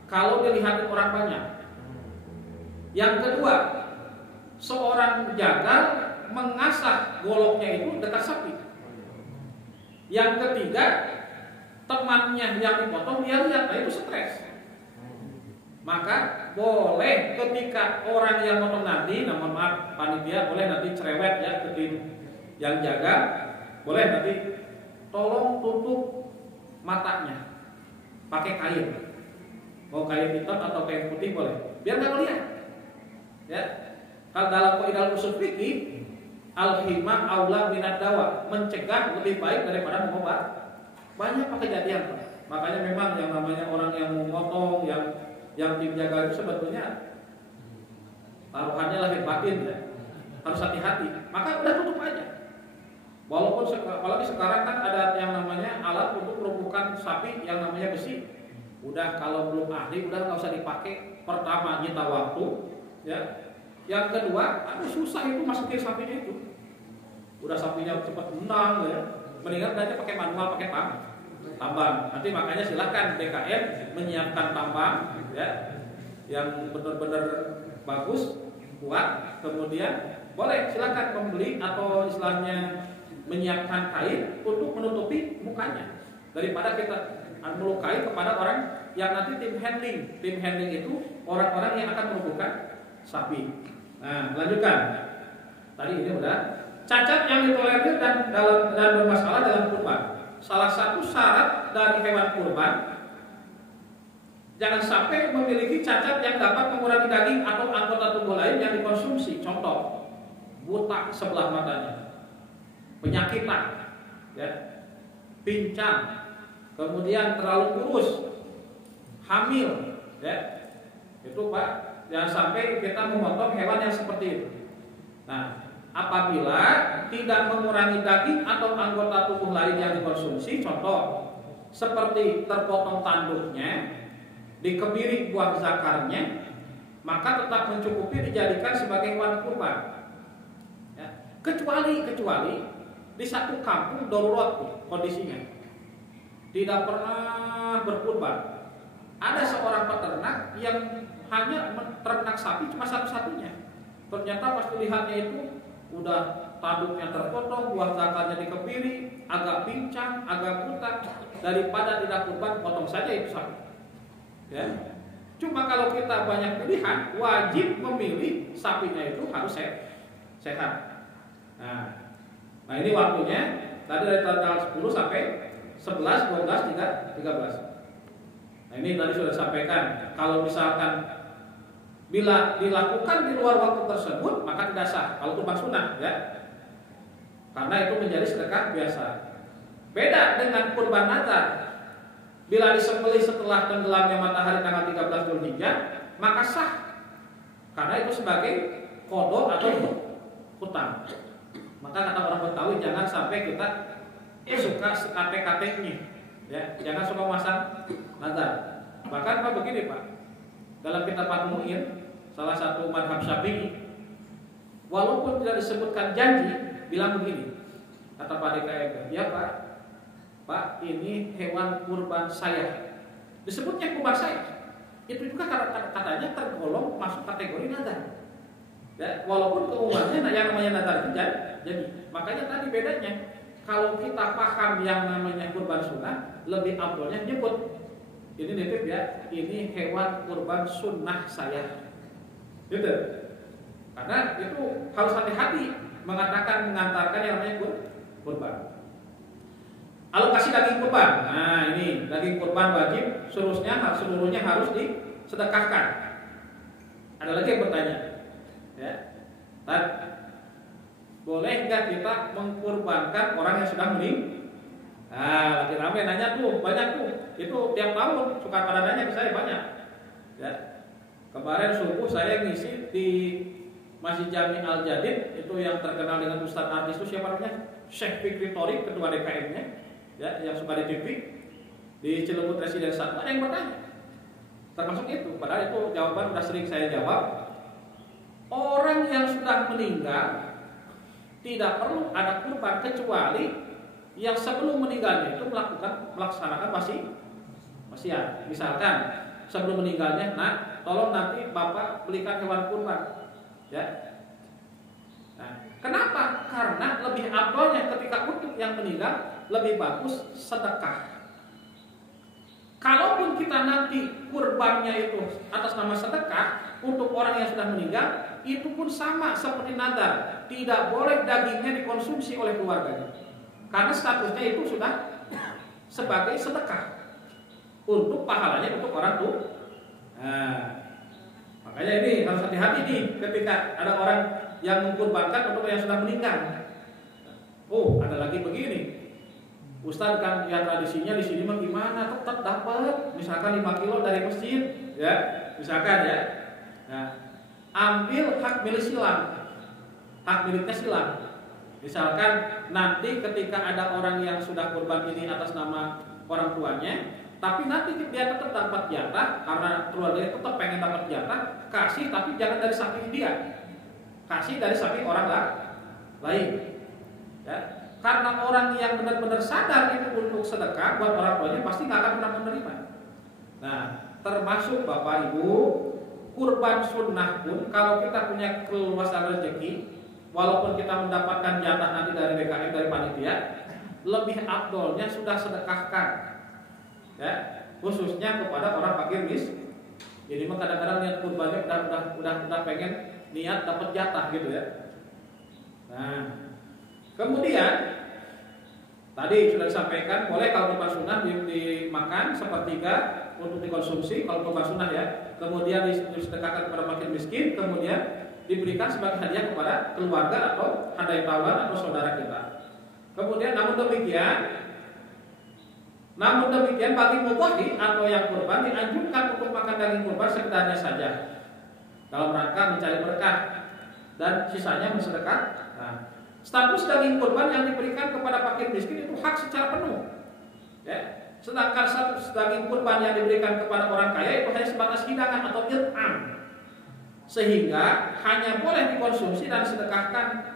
kalau dilihat orang banyak. Yang kedua, seorang jagal mengasah goloknya itu dekat sapi. Yang ketiga, temannya yang dipotong dia lihat, itu stres. Maka boleh ketika orang yang motong nanti, mohon maaf panitia, boleh nanti cerewet ya ke tim yang jaga, boleh nanti tolong tutup matanya pakai kain, mau kain hitam atau kain putih boleh, biar nggak ngeliat. Ya, kalau dalam kaidah usul fikih, al-himah aula minad dawa, mencegah lebih baik daripada mengobat. Banyak kejadian Pak. Makanya memang yang namanya orang yang memotong, yang Yang tim jaga itu sebetulnya taruhannya lahir batin ya. Harus hati-hati. Maka udah tutup aja. Walaupun apalagi sekarang kan ada yang namanya alat untuk melumpuhkan sapi yang namanya besi. Udah kalau belum ahli udah nggak usah dipakai. Pertama nyita waktu, ya. Yang kedua, susah itu masukin sapinya itu. Udah sapinya cepat menang ya. Mendingan aja pakai manual, pakai tambang. Nanti makanya silahkan BKN menyiapkan tambang ya yang benar-benar bagus, kuat. Kemudian boleh silahkan membeli atau istilahnya menyiapkan kain untuk menutupi mukanya daripada kita melukai kepada orang yang nanti tim handling. Tim handling itu orang-orang yang akan melumpuhkan sapi. Nah, lanjutkan. Tadi ini udah cacat yang ditolerir dan bermasalah dalam kurban. Salah satu syarat dari hewan kurban jangan sampai memiliki cacat yang dapat mengurangi daging atau anggota tubuh lain yang dikonsumsi. Contoh, buta sebelah matanya, penyakitan, ya, pincang, kemudian terlalu kurus, hamil, ya, itu Pak, jangan sampai kita memotong hewan yang seperti itu. Nah, apabila tidak mengurangi daging atau anggota tubuh lain yang dikonsumsi, contoh seperti terpotong tanduknya, dikebiri buah zakarnya, maka tetap mencukupi dijadikan sebagai hewan kurban. Ya. Kecuali di satu kampung darurat kondisinya, tidak pernah berkurban. Ada seorang peternak yang hanya ternak sapi cuma satu-satunya. Ternyata pas lihatnya itu udah tanduknya terpotong, buah zakarnya dikebiri, agak pincang, agak buta. Daripada tidak kurban, potong saja itu sapi. Ya. Cuma kalau kita banyak pilihan, wajib memilih sapinya itu harus sehat. Nah ini waktunya tadi dari tanggal 10 sampai 11, 12, 13. Nah ini tadi sudah disampaikan. Kalau misalkan bila dilakukan di luar waktu tersebut, maka tidak sah. Kalau kurban sunnah, ya, karena itu menjadi sedekah biasa. Beda dengan kurban nazar. Bila disembelih setelah tenggelamnya matahari tanggal 13 Zulhijjah, maka sah. Karena itu sebagai qada atau hutang. Maka kata orang Betawi, jangan sampai kita suka sekate-katenya, ya, jangan suka masang nazar. Bahkan Pak begini Pak, dalam kitab Fathul Mu'in, salah satu madhab Syafi'i, walaupun tidak disebutkan janji, bilang begini, kata Pak DKM, ya Pak, ini hewan kurban saya. Disebutnya kurban saya. Itu juga katanya tergolong masuk kategori nazar. Ya, walaupun keumumannya yang namanya nazar itu jadi. Makanya tadi bedanya. Kalau kita paham yang namanya kurban sunnah, lebih afdolnya nyebut. Ini nitip ya, ini hewan kurban sunnah saya. Gitu. Karena itu harus hati-hati mengantarkan yang namanya kurban. Alokasi daging kurban. Nah ini daging kurban wajib seluruhnya harus disedekahkan. Ada lagi yang bertanya, ya, boleh nggak kita mengkurbankan orang yang sudah meninggal? Nah lagi ramai nanya tuh, banyak tuh. Itu tiap tahun suka pada nanya ke saya banyak. Ya. Kemarin subuh saya ngisi di Masjid Jami Al Jadid, itu yang terkenal dengan Ustadz artis itu siapa namanya? Syekh Fikri Thorik, ketua DKM-nya. Ya, yang suka di TV di Cilebut Residen 1 ada yang bertanya termasuk itu, padahal itu jawaban sudah sering saya jawab. Orang yang sudah meninggal tidak perlu ada kurban kecuali yang sebelum meninggalnya itu melaksanakan wasiat. Misalkan sebelum meninggalnya, nah tolong nanti Bapak belikan hewan kurban, ya. Nah, kenapa? Karena lebih afdolnya ketika untuk yang meninggal lebih bagus sedekah. Kalaupun kita nanti kurbannya itu atas nama sedekah untuk orang yang sudah meninggal, itu pun sama seperti nazar, tidak boleh dagingnya dikonsumsi oleh keluarganya. Karena statusnya itu sudah sebagai sedekah untuk pahalanya untuk orang tua. Nah, makanya ini harus hati-hati nih ketika ada orang yang mengkurbankan untuk yang sudah meninggal. Oh, ada lagi begini. Ustaz kan ya tradisinya di sini mah gimana? Tetap dapat, misalkan 5 kilo dari masjid, ya, misalkan ya. Nah, ambil hak milik silang, hak miliknya silang. Misalkan nanti ketika ada orang yang sudah kurban ini atas nama orang tuanya, tapi nanti dia tetap dapat jatah karena keluarganya tetap pengen dapat jatah, kasih tapi jangan dari samping dia, kasih dari samping orang lain. Ya. Karena orang yang benar-benar sadar itu untuk sedekah buat orang tuanya pasti nggak akan pernah menerima. Nah, termasuk Bapak Ibu, kurban sunnah pun kalau kita punya keluasan rezeki, walaupun kita mendapatkan jatah nanti dari BKM dari panitia, lebih afdolnya sudah sedekahkan, ya, khususnya kepada orang fakir miskin. Jadi kadang-kadang niat kurbannya udah pengen niat dapat jatah gitu ya. Nah, kemudian tadi sudah disampaikan boleh kalau kurban sunnah dimakan sepertiga untuk dikonsumsi kalau kurban sunnah ya. Kemudian disedekahkan kepada fakir miskin, kemudian diberikan sebagai hadiah kepada keluarga atau handaitawan atau saudara kita. Kemudian namun demikian bagi mudhahi atau yang kurban dianjurkan untuk makan daging kurban sekedarnya saja dalam rangka mencari berkah dan sisanya bersedekah. Nah, status daging kurban yang diberikan kepada fakir miskin itu hak secara penuh. Ya. Sedangkan status daging kurban yang diberikan kepada orang kaya itu hanya sebatas hidangan atau it'am. Sehingga hanya boleh dikonsumsi dan sedekahkan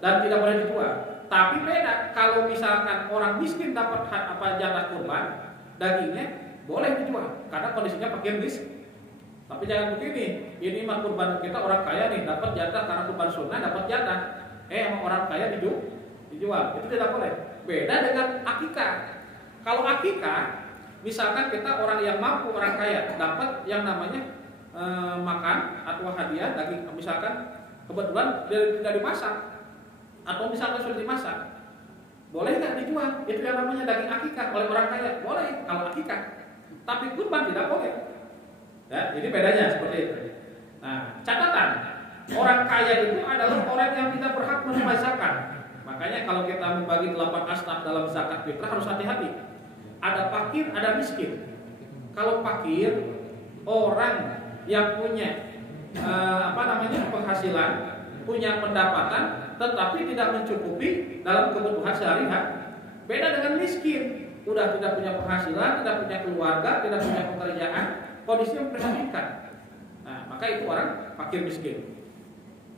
dan tidak boleh dijual. Tapi beda kalau misalkan orang miskin dapat jatah kurban, dagingnya boleh dijual karena kondisinya fakir miskin. Tapi jangan begini, ini mah kurban kita orang kaya nih dapat jatah karena kurban sunnah dapat jatah. Sama orang kaya dijual, itu tidak boleh. Beda dengan akikah. Kalau akikah, misalkan kita orang yang mampu orang kaya dapat yang namanya makan atau hadiah daging, misalkan kebetulan tidak dimasak atau misalkan sudah dimasak, boleh nggak dijual? Itu yang namanya daging akikah oleh orang kaya, boleh kalau akikah. Tapi kurban tidak boleh. Ya, jadi bedanya seperti itu. Nah, catatan orang kaya itu adalah orang yang tidak berhak menerima zakat. Makanya kalau kita membagi 8 asnaf dalam zakat fitrah harus hati-hati. Ada fakir, ada miskin. Kalau fakir, orang yang punya penghasilan, punya pendapatan, tetapi tidak mencukupi dalam kebutuhan sehari-hari. Beda dengan miskin, udah tidak punya penghasilan, tidak punya keluarga, tidak punya pekerjaan, kondisinya memprihatinkan. Nah, maka itu orang fakir miskin.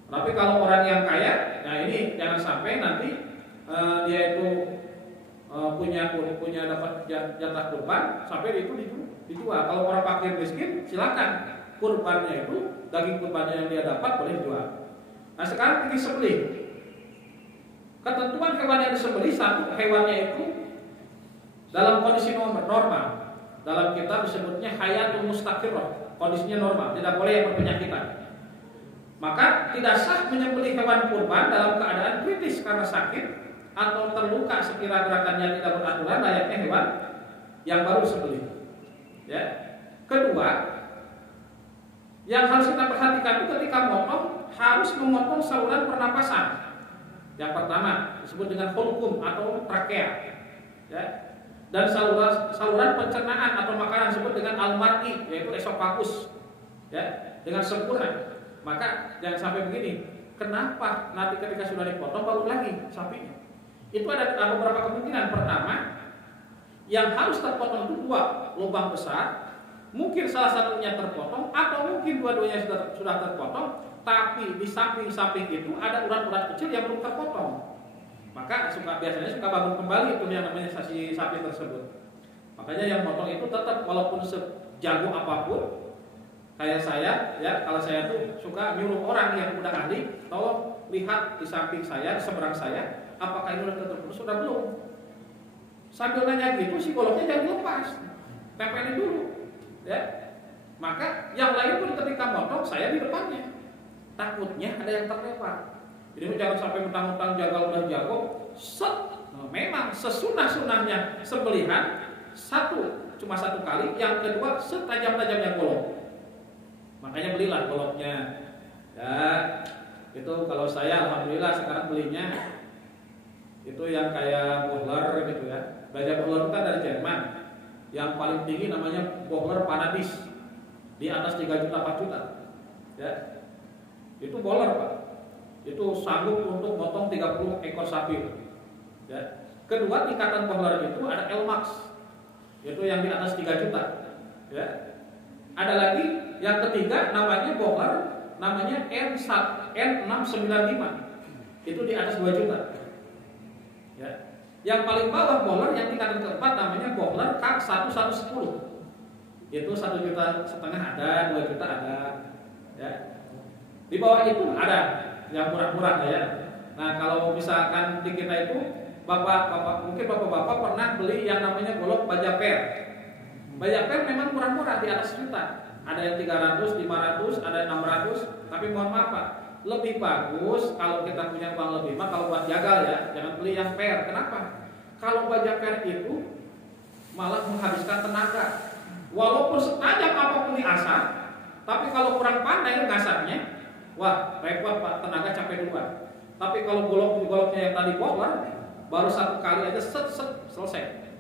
Tapi kalau orang yang kaya, nah ini jangan sampai nanti dia itu punya dapat jatah kurban sampai itu dijual. Kalau orang fakir miskin, silakan kurbannya itu daging kurbannya yang dia dapat boleh dijual. Nah sekarang pergi sembelih. Ketentuan hewan yang disembelih, satu hewannya itu dalam kondisi normal. Dalam kitab disebutnya hayatul mustaqirrah, kondisinya normal, tidak boleh yang berpenyakitan. Maka tidak sah menyembelih hewan kurban dalam keadaan kritis karena sakit atau terluka sekira gerakannya tidak beraturan layaknya hewan yang baru disembelih. Ya. Kedua, yang harus kita perhatikan itu ketika memotong harus memotong saluran pernapasan. Yang pertama disebut dengan hulqum atau trakea. Ya. Dan saluran pencernaan atau makanan disebut dengan al-mar'i yaitu esofagus. Ya, dengan sempurna. Maka jangan sampai begini. Kenapa nanti ketika sudah dipotong baru lagi sapinya? Itu ada beberapa kemungkinan. Pertama, yang harus terpotong itu 2 lubang besar. Mungkin salah satunya terpotong atau mungkin dua-duanya sudah terpotong, tapi di samping-samping itu ada urat-urat kecil yang belum terpotong. Maka biasanya suka bangun kembali itu yang namanya sapi tersebut. Makanya yang potong itu tetap walaupun sejago apapun, kayak saya, ya kalau saya tuh suka nyuruh orang yang udah ahli, tolong lihat di samping saya, di seberang saya, apakah ini udah terputus sudah belum. Sambil nanya gitu, psikolognya jangan lepas, tempelin dulu, ya. Maka yang lain pun ketika motong saya di depannya, takutnya ada yang terlewat. Jadi jangan sampai mentang-mentang jagal udah jago, memang sesunah-sunahnya sembelihan cuma satu kali, yang kedua setajam-tajamnya golok. Makanya belilah goloknya. Ya, itu kalau saya alhamdulillah sekarang belinya Itu yang kayak boiler gitu ya. Baja boiler itu kan dari Jerman. Yang paling tinggi namanya boiler Panadis. Di atas 3 juta 4 juta. Ya. Itu boiler, Pak. Itu sanggup untuk motong 30 ekor sapi. Ya. Kedua, tingkatan boiler itu ada L-Max. Itu yang di atas 3 juta. Ya. Ada lagi yang ketiga namanya boiler namanya N695. Itu di atas 2 juta. Ya. Yang paling bawah boiler yang tingkatan keempat namanya boiler K1110. Itu 1,5 juta ada, 2 juta ada. Ya. Di bawah itu ada yang murah-murah ya. Nah, kalau misalkan di kita itu mungkin bapak-bapak pernah beli yang namanya golok baja per. Baja per memang murah-murah di atas juta. Ada yang 300, 500, ada yang 600. Tapi mohon maaf Pak, lebih bagus kalau kita punya uang lebih mah kalau buat jagal ya, jangan beli yang per. Kenapa? Kalau baja per itu malah menghabiskan tenaga. Walaupun setajam apapun diasah, tapi kalau kurang pandai ngasahnya, wah repot Pak, tenaga capek duluan. Tapi kalau goloknya yang tadi boiler, baru satu kali aja selesai.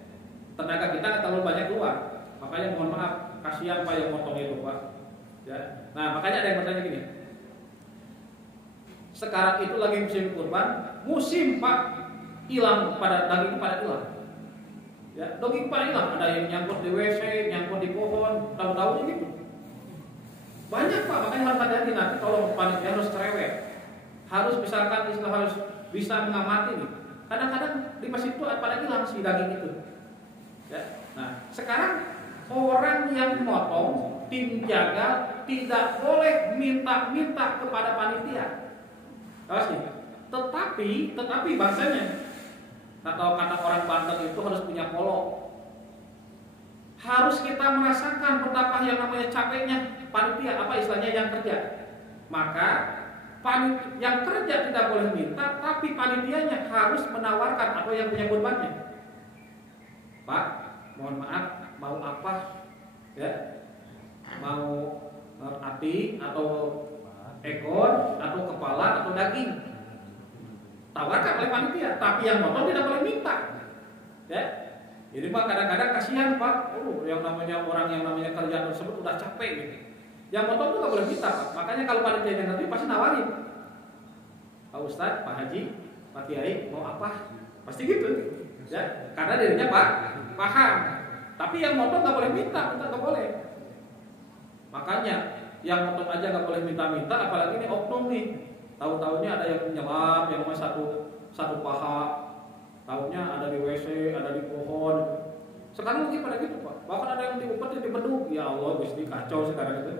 Tenaga kita terlalu banyak keluar. Makanya mohon maaf, kasihan Pak yang motong itu Pak. Ya. Nah makanya ada yang bertanya gini. Sekarang itu lagi musim kurban, musim Pak, hilang pada daging pada hilang. Ya, daging pada hilang. Ada yang nyangkut di WC, nyangkut di pohon, tahu-tahu gitu. Banyak Pak, makanya harus hati-hati nanti tolong panitia harus cerewet. Harus misalkan harus bisa mengamati nih. Kadang-kadang di masjid itu pada hilang si daging itu. Ya. Nah, sekarang orang yang motong, tim jaga tidak boleh minta-minta kepada panitia. Awas nih. Tetapi bahasanya atau kata orang Banten itu harus punya polo. Harus kita merasakan betapa yang namanya capeknya panitia, apa istilahnya yang kerja. Maka yang kerja tidak boleh minta, tapi panitianya harus menawarkan atau yang punya kurbannya. Pak, mohon maaf, mau apa? Ya, mau hati atau ekor atau kepala atau daging? Tawarkan oleh panitia, tapi yang motong tidak boleh minta. Ya, ini Pak kadang-kadang kasihan Pak. Yang namanya orang yang namanya kerja tersebut udah capek gitu. Yang motong itu nggak boleh minta Pak. Makanya kalau panitia yang ngerti pasti nawarin. Pak Ustadz, Pak Haji, Pak Kiai mau apa? Pasti gitu. Ya, karena dirinya Pak paham. Tapi yang motong nggak boleh minta nggak boleh. Makanya yang motong aja nggak boleh minta-minta, apalagi ini oknum nih. Tahu-tahunya ada yang nyelam, yang namanya satu paha. Tahunya ada di WC, ada di pohon. Sekarang mungkin pada gitu Pak. Bahkan ada yang diumpet di beduk. Ya Allah, Gusti kacau sekarang itu.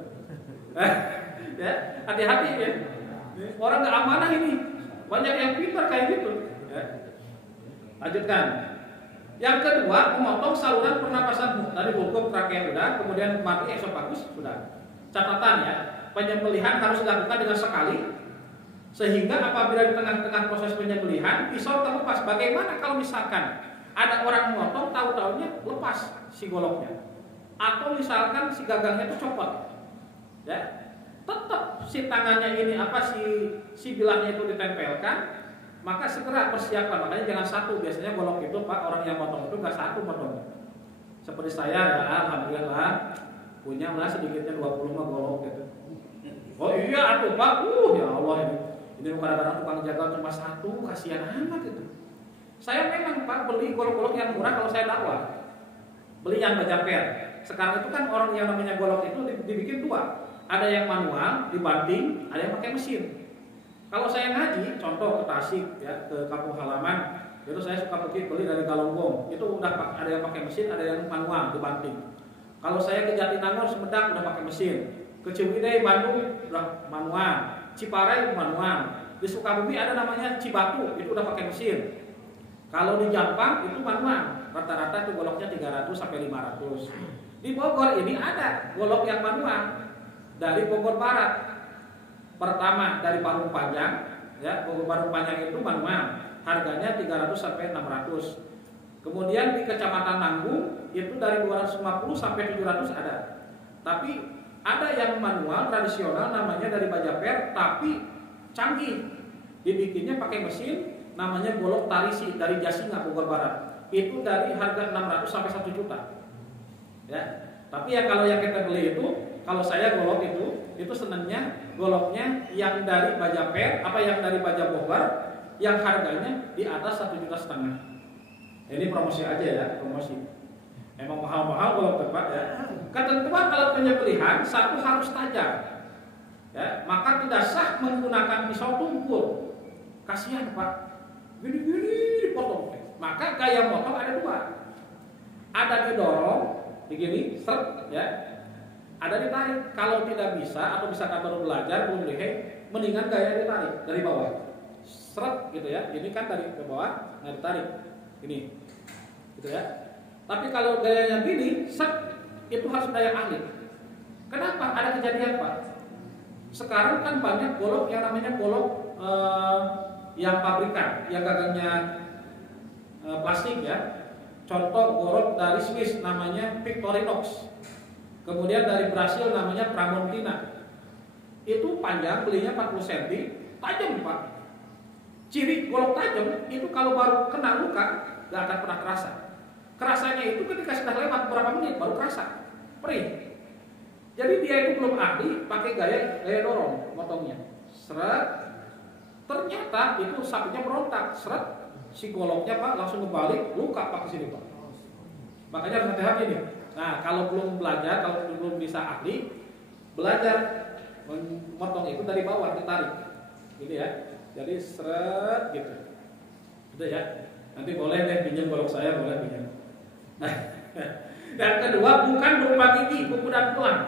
Ya, hati-hati ya. Orang nggak amanah ini. Banyak yang pintar kayak gitu. Ya. Lanjutkan. Yang kedua, memotong saluran pernapasan. Tadi hukum trachea udah, kemudian mati esofagus sudah. Catatan ya, penyembelihan harus dilakukan dengan sekali. Sehingga apabila di tengah-tengah proses penyembelihan pisau terlepas. Bagaimana kalau misalkan ada orang memotong tahu-tahunya lepas si goloknya, atau misalkan si gagangnya itu copot, ya tetap si tangannya ini si bilahnya itu ditempelkan, maka segera persiapan. Makanya jangan satu. Biasanya golok itu Pak, orang yang motong itu nggak satu motong. Seperti saya ya, alhamdulillah punya malah sedikitnya 20 golok gitu. Oh iya atuh Pak, ya Allah ini kadang-kadang tukang jagal cuma satu, kasihan amat itu. Saya memang Pak beli golok-golok yang murah kalau saya dakwah. Beli yang baja per. Sekarang itu kan orang yang namanya golok itu dibikin dua. Ada yang manual, dibanting, ada yang pakai mesin. Kalau saya ngaji, contoh ke Tasik ya, ke kampung halaman, itu saya suka pergi beli dari Galunggong. Itu udah ada yang pakai mesin, ada yang manual, dibanting. Kalau saya ke Jatinangor, Sumedang udah pakai mesin. Ke Ciwidey, Bandung udah manual. Ciparai manual. Di Sukabumi ada namanya Cibatu, itu udah pakai mesin. Kalau di Jampang itu manual. Rata-rata itu goloknya 300 sampai 500. Di Bogor ini ada golok yang manual dari Bogor Barat. Pertama dari Parung Panjang, ya, Bogor Parung Panjang itu manual. Harganya 300 sampai 600. Kemudian di Kecamatan Nanggung itu dari 250 sampai 700 ada. Tapi ada yang manual tradisional namanya dari baja per tapi canggih. Dibikinnya pakai mesin, namanya golok tarisi dari Jasinga Bogor Barat. Itu dari harga 600 sampai 1 juta. Ya. Tapi ya kalau yang kita beli itu, kalau saya golok itu senangnya goloknya yang dari baja per, yang dari baja Bogor, yang harganya di atas 1,5 juta. Ini promosi aja ya, promosi. Emang mahal-mahal golok Pak ya. Ketentuan alat penyembelihan satu harus tajam. Ya, maka tidak sah menggunakan pisau tumpul. Kasihan Pak. Gini-gini dipotong. Maka gaya potong ada dua. Ada didorong, begini, seret, ya. Ada ditarik. Kalau tidak bisa atau misalkan baru belajar belum lihai, mendingan gaya ditarik dari bawah. Seret gitu ya. Ini kan dari ke bawah, nah ditarik. Ini. Gitu ya. Tapi kalau gayanya gini, set, itu harus daya ahli. Kenapa? Ada kejadian Pak. Sekarang kan banyak golok yang namanya golok yang pabrikan, yang gagangnya plastik ya. Contoh golok dari Swiss namanya Victorinox. Kemudian dari Brasil namanya Tramontina. Itu panjang, belinya 40 cm, tajam Pak. Ciri golok tajam itu kalau baru kena luka gak akan pernah kerasa. Kerasanya itu ketika sudah lewat beberapa menit baru kerasa, perih. Jadi dia itu belum ahli pakai gaya dorong motongnya. Seret. Ternyata itu sapinya berontak. Seret. Si goloknya Pak langsung kebalik, luka Pak ke sini Pak. Makanya harus hati-hati nih. Nah, kalau belum belajar, kalau belum bisa ahli, belajar memotong itu dari bawah ditarik. Gitu ya. Jadi seret gitu. Gitu ya. Nanti boleh deh pinjam golok saya, boleh pinjam. Nah, yang kedua bukan berupa gigi, kuku dan tulang.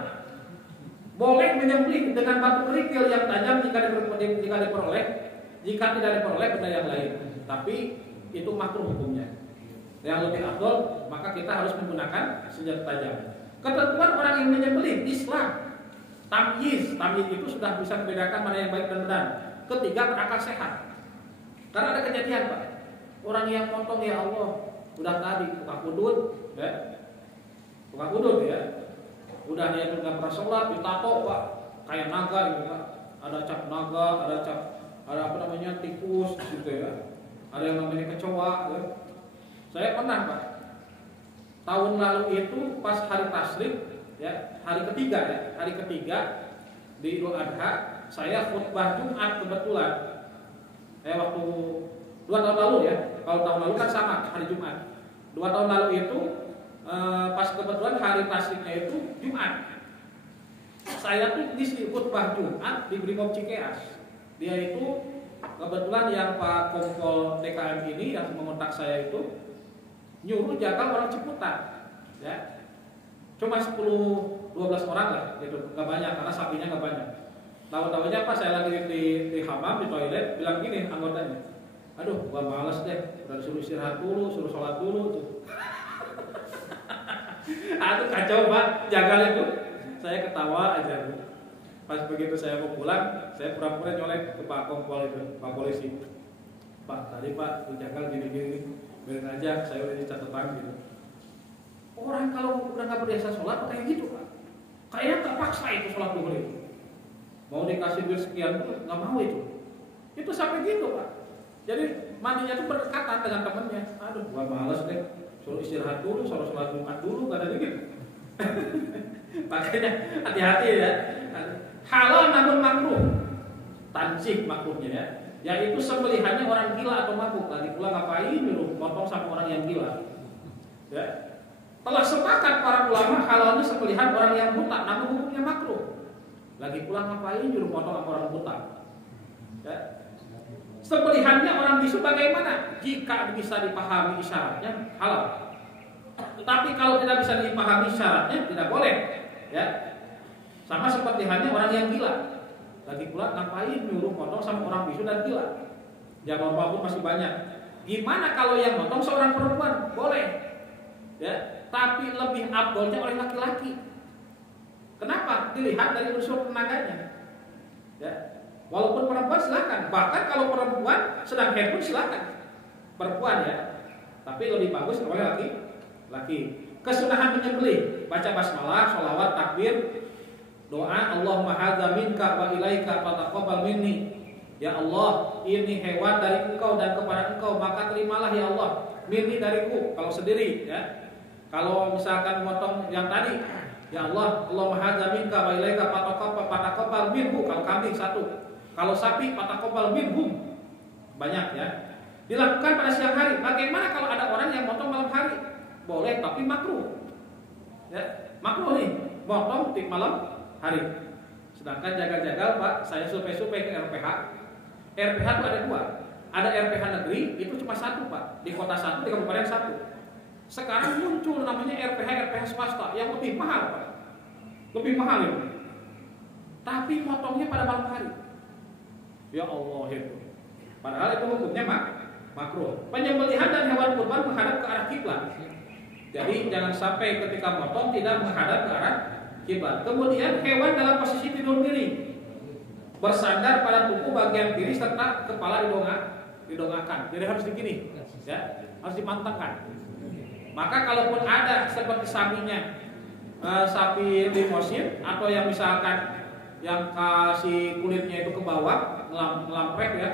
Boleh menyembelih dengan batu kerikil yang tajam jika diperoleh, jika tidak diperoleh benda yang lain. Tapi itu makruh hukumnya. Yang lebih afdol, maka kita harus menggunakan senjata tajam. Ketentuan orang yang menyembelih Islam, tamyiz itu sudah bisa membedakan mana yang baik dan benar. Ketiga, berakal sehat. Karena ada kejadian Pak, orang yang potong ya Allah, udah tadi tukang kudut, ya, tukang kudut ya. Udah dia itu nggak pernah sholat, ditato Pak, kayak naga gitu Pak. Ada cap naga, ada apa namanya tikus gitu ya. Ada yang namanya kecoa. Ya. Saya pernah Pak, tahun lalu itu pas hari tasrik, ya hari ketiga di Idul Adha, saya khutbah Jumat kebetulan. Waktu 2 tahun lalu ya, kalau tahun lalu kan sama hari Jumat. 2 tahun lalu itu pas kebetulan hari tasriknya itu Jumat. Saya tuh ngisi khutbah Jumat di Brimob Cikeas. Dia itu kebetulan yang Pak Kompol DKM ini yang mengontak saya itu nyuruh jaga orang Ciputat. Ya. Cuma 10-12 orang lah gitu, enggak banyak karena sapinya enggak banyak. Tahu-tahunya pas saya lagi di hamam di toilet bilang gini anggotanya. Aduh, gua males deh, udah disuruh istirahat dulu, suruh sholat dulu tuh. Aduh kacau Pak, jagal itu. Saya ketawa aja. Pas begitu saya mau pulang, saya pura-pura nyolek ke Pak Kompol itu, Pak Polisi. Pak, tadi Pak, dijagal gini-gini, biarin aja, saya udah dicatetan gitu. Orang kalau udah nggak biasa sholat, kayak gitu Pak. Kayaknya terpaksa itu sholat dulu itu. Mau dikasih duit sekian pun nggak mau itu. Itu sampai gitu Pak. Jadi mandinya tuh berdekatan dengan temennya. Aduh, gua males deh. Suruh istirahat dulu, suruh sholat Jumat dulu, katanya gitu. Makanya hati-hati ya. Halal namun makruh. Tansih makruhnya ya. Yaitu sembelihannya orang gila atau mabuk. Lagi pula ngapain nyuruh potong sama orang yang gila. Ya. Telah sepakat para ulama halalnya sembelihan orang yang buta, namun hukumnya makruh. Lagi pula ngapain nyuruh potong sama orang buta. Ya. Sembelihannya orang bisu bagaimana? Jika bisa dipahami isyaratnya halal. Tetapi kalau tidak bisa dipahami syaratnya tidak boleh. Ya. Sama seperti halnya orang yang gila. Lagi pula ngapain nyuruh potong sama orang bisu dan gila? Zaman pun masih banyak. Gimana kalau yang potong seorang perempuan? Boleh. Ya, tapi lebih afdolnya oleh laki-laki. Kenapa? Dilihat dari unsur tenaganya. Ya. Walaupun perempuan silakan. Bahkan kalau perempuan sedang haid pun silakan. Perempuan ya. Tapi lebih bagus oleh laki. Kesunahan menyembelih, baca basmalah, sholawat, takbir, doa Allahumma hadza minka wa ilaika fataqabbal minni. Ya Allah, ini hewan dari Engkau dan kepada Engkau, maka terimalah ya Allah. Minni dariku kalau sendiri ya. Kalau misalkan motong yang tadi, ya Allah, Allahumma hadza minka wa ilaika pataqabbal minhu kalau kambing satu. Kalau sapi pataqabbal minhum. Banyak ya. Dilakukan pada siang hari. Bagaimana kalau ada orang yang motong malam hari? Boleh tapi makruh. Ya, makruh nih, motong di malam hari. Sedangkan jaga-jaga Pak, saya survei-survei ke RPH. RPH itu ada dua. Ada RPH negeri, itu cuma satu Pak. Di kota satu, di kabupaten satu. Sekarang muncul namanya RPH swasta yang lebih mahal Pak. Lebih mahal itu. Tapi motongnya pada malam hari. Ya Allah itu. Padahal itu hukumnya makruh. Penyembelihan dan hewan kurban menghadap ke arah kiblat. Jadi jangan sampai ketika motong tidak menghadap ke arah kiblat. Kemudian hewan dalam posisi tidur miring, bersandar pada tubuh bagian kiri serta kepala didongakkan. Jadi harus begini, ya, harus dimantapkan. Maka kalaupun ada seperti sapinya, sapi limosin atau yang misalkan yang kasih kulitnya itu ke bawah, ngelamprek ya,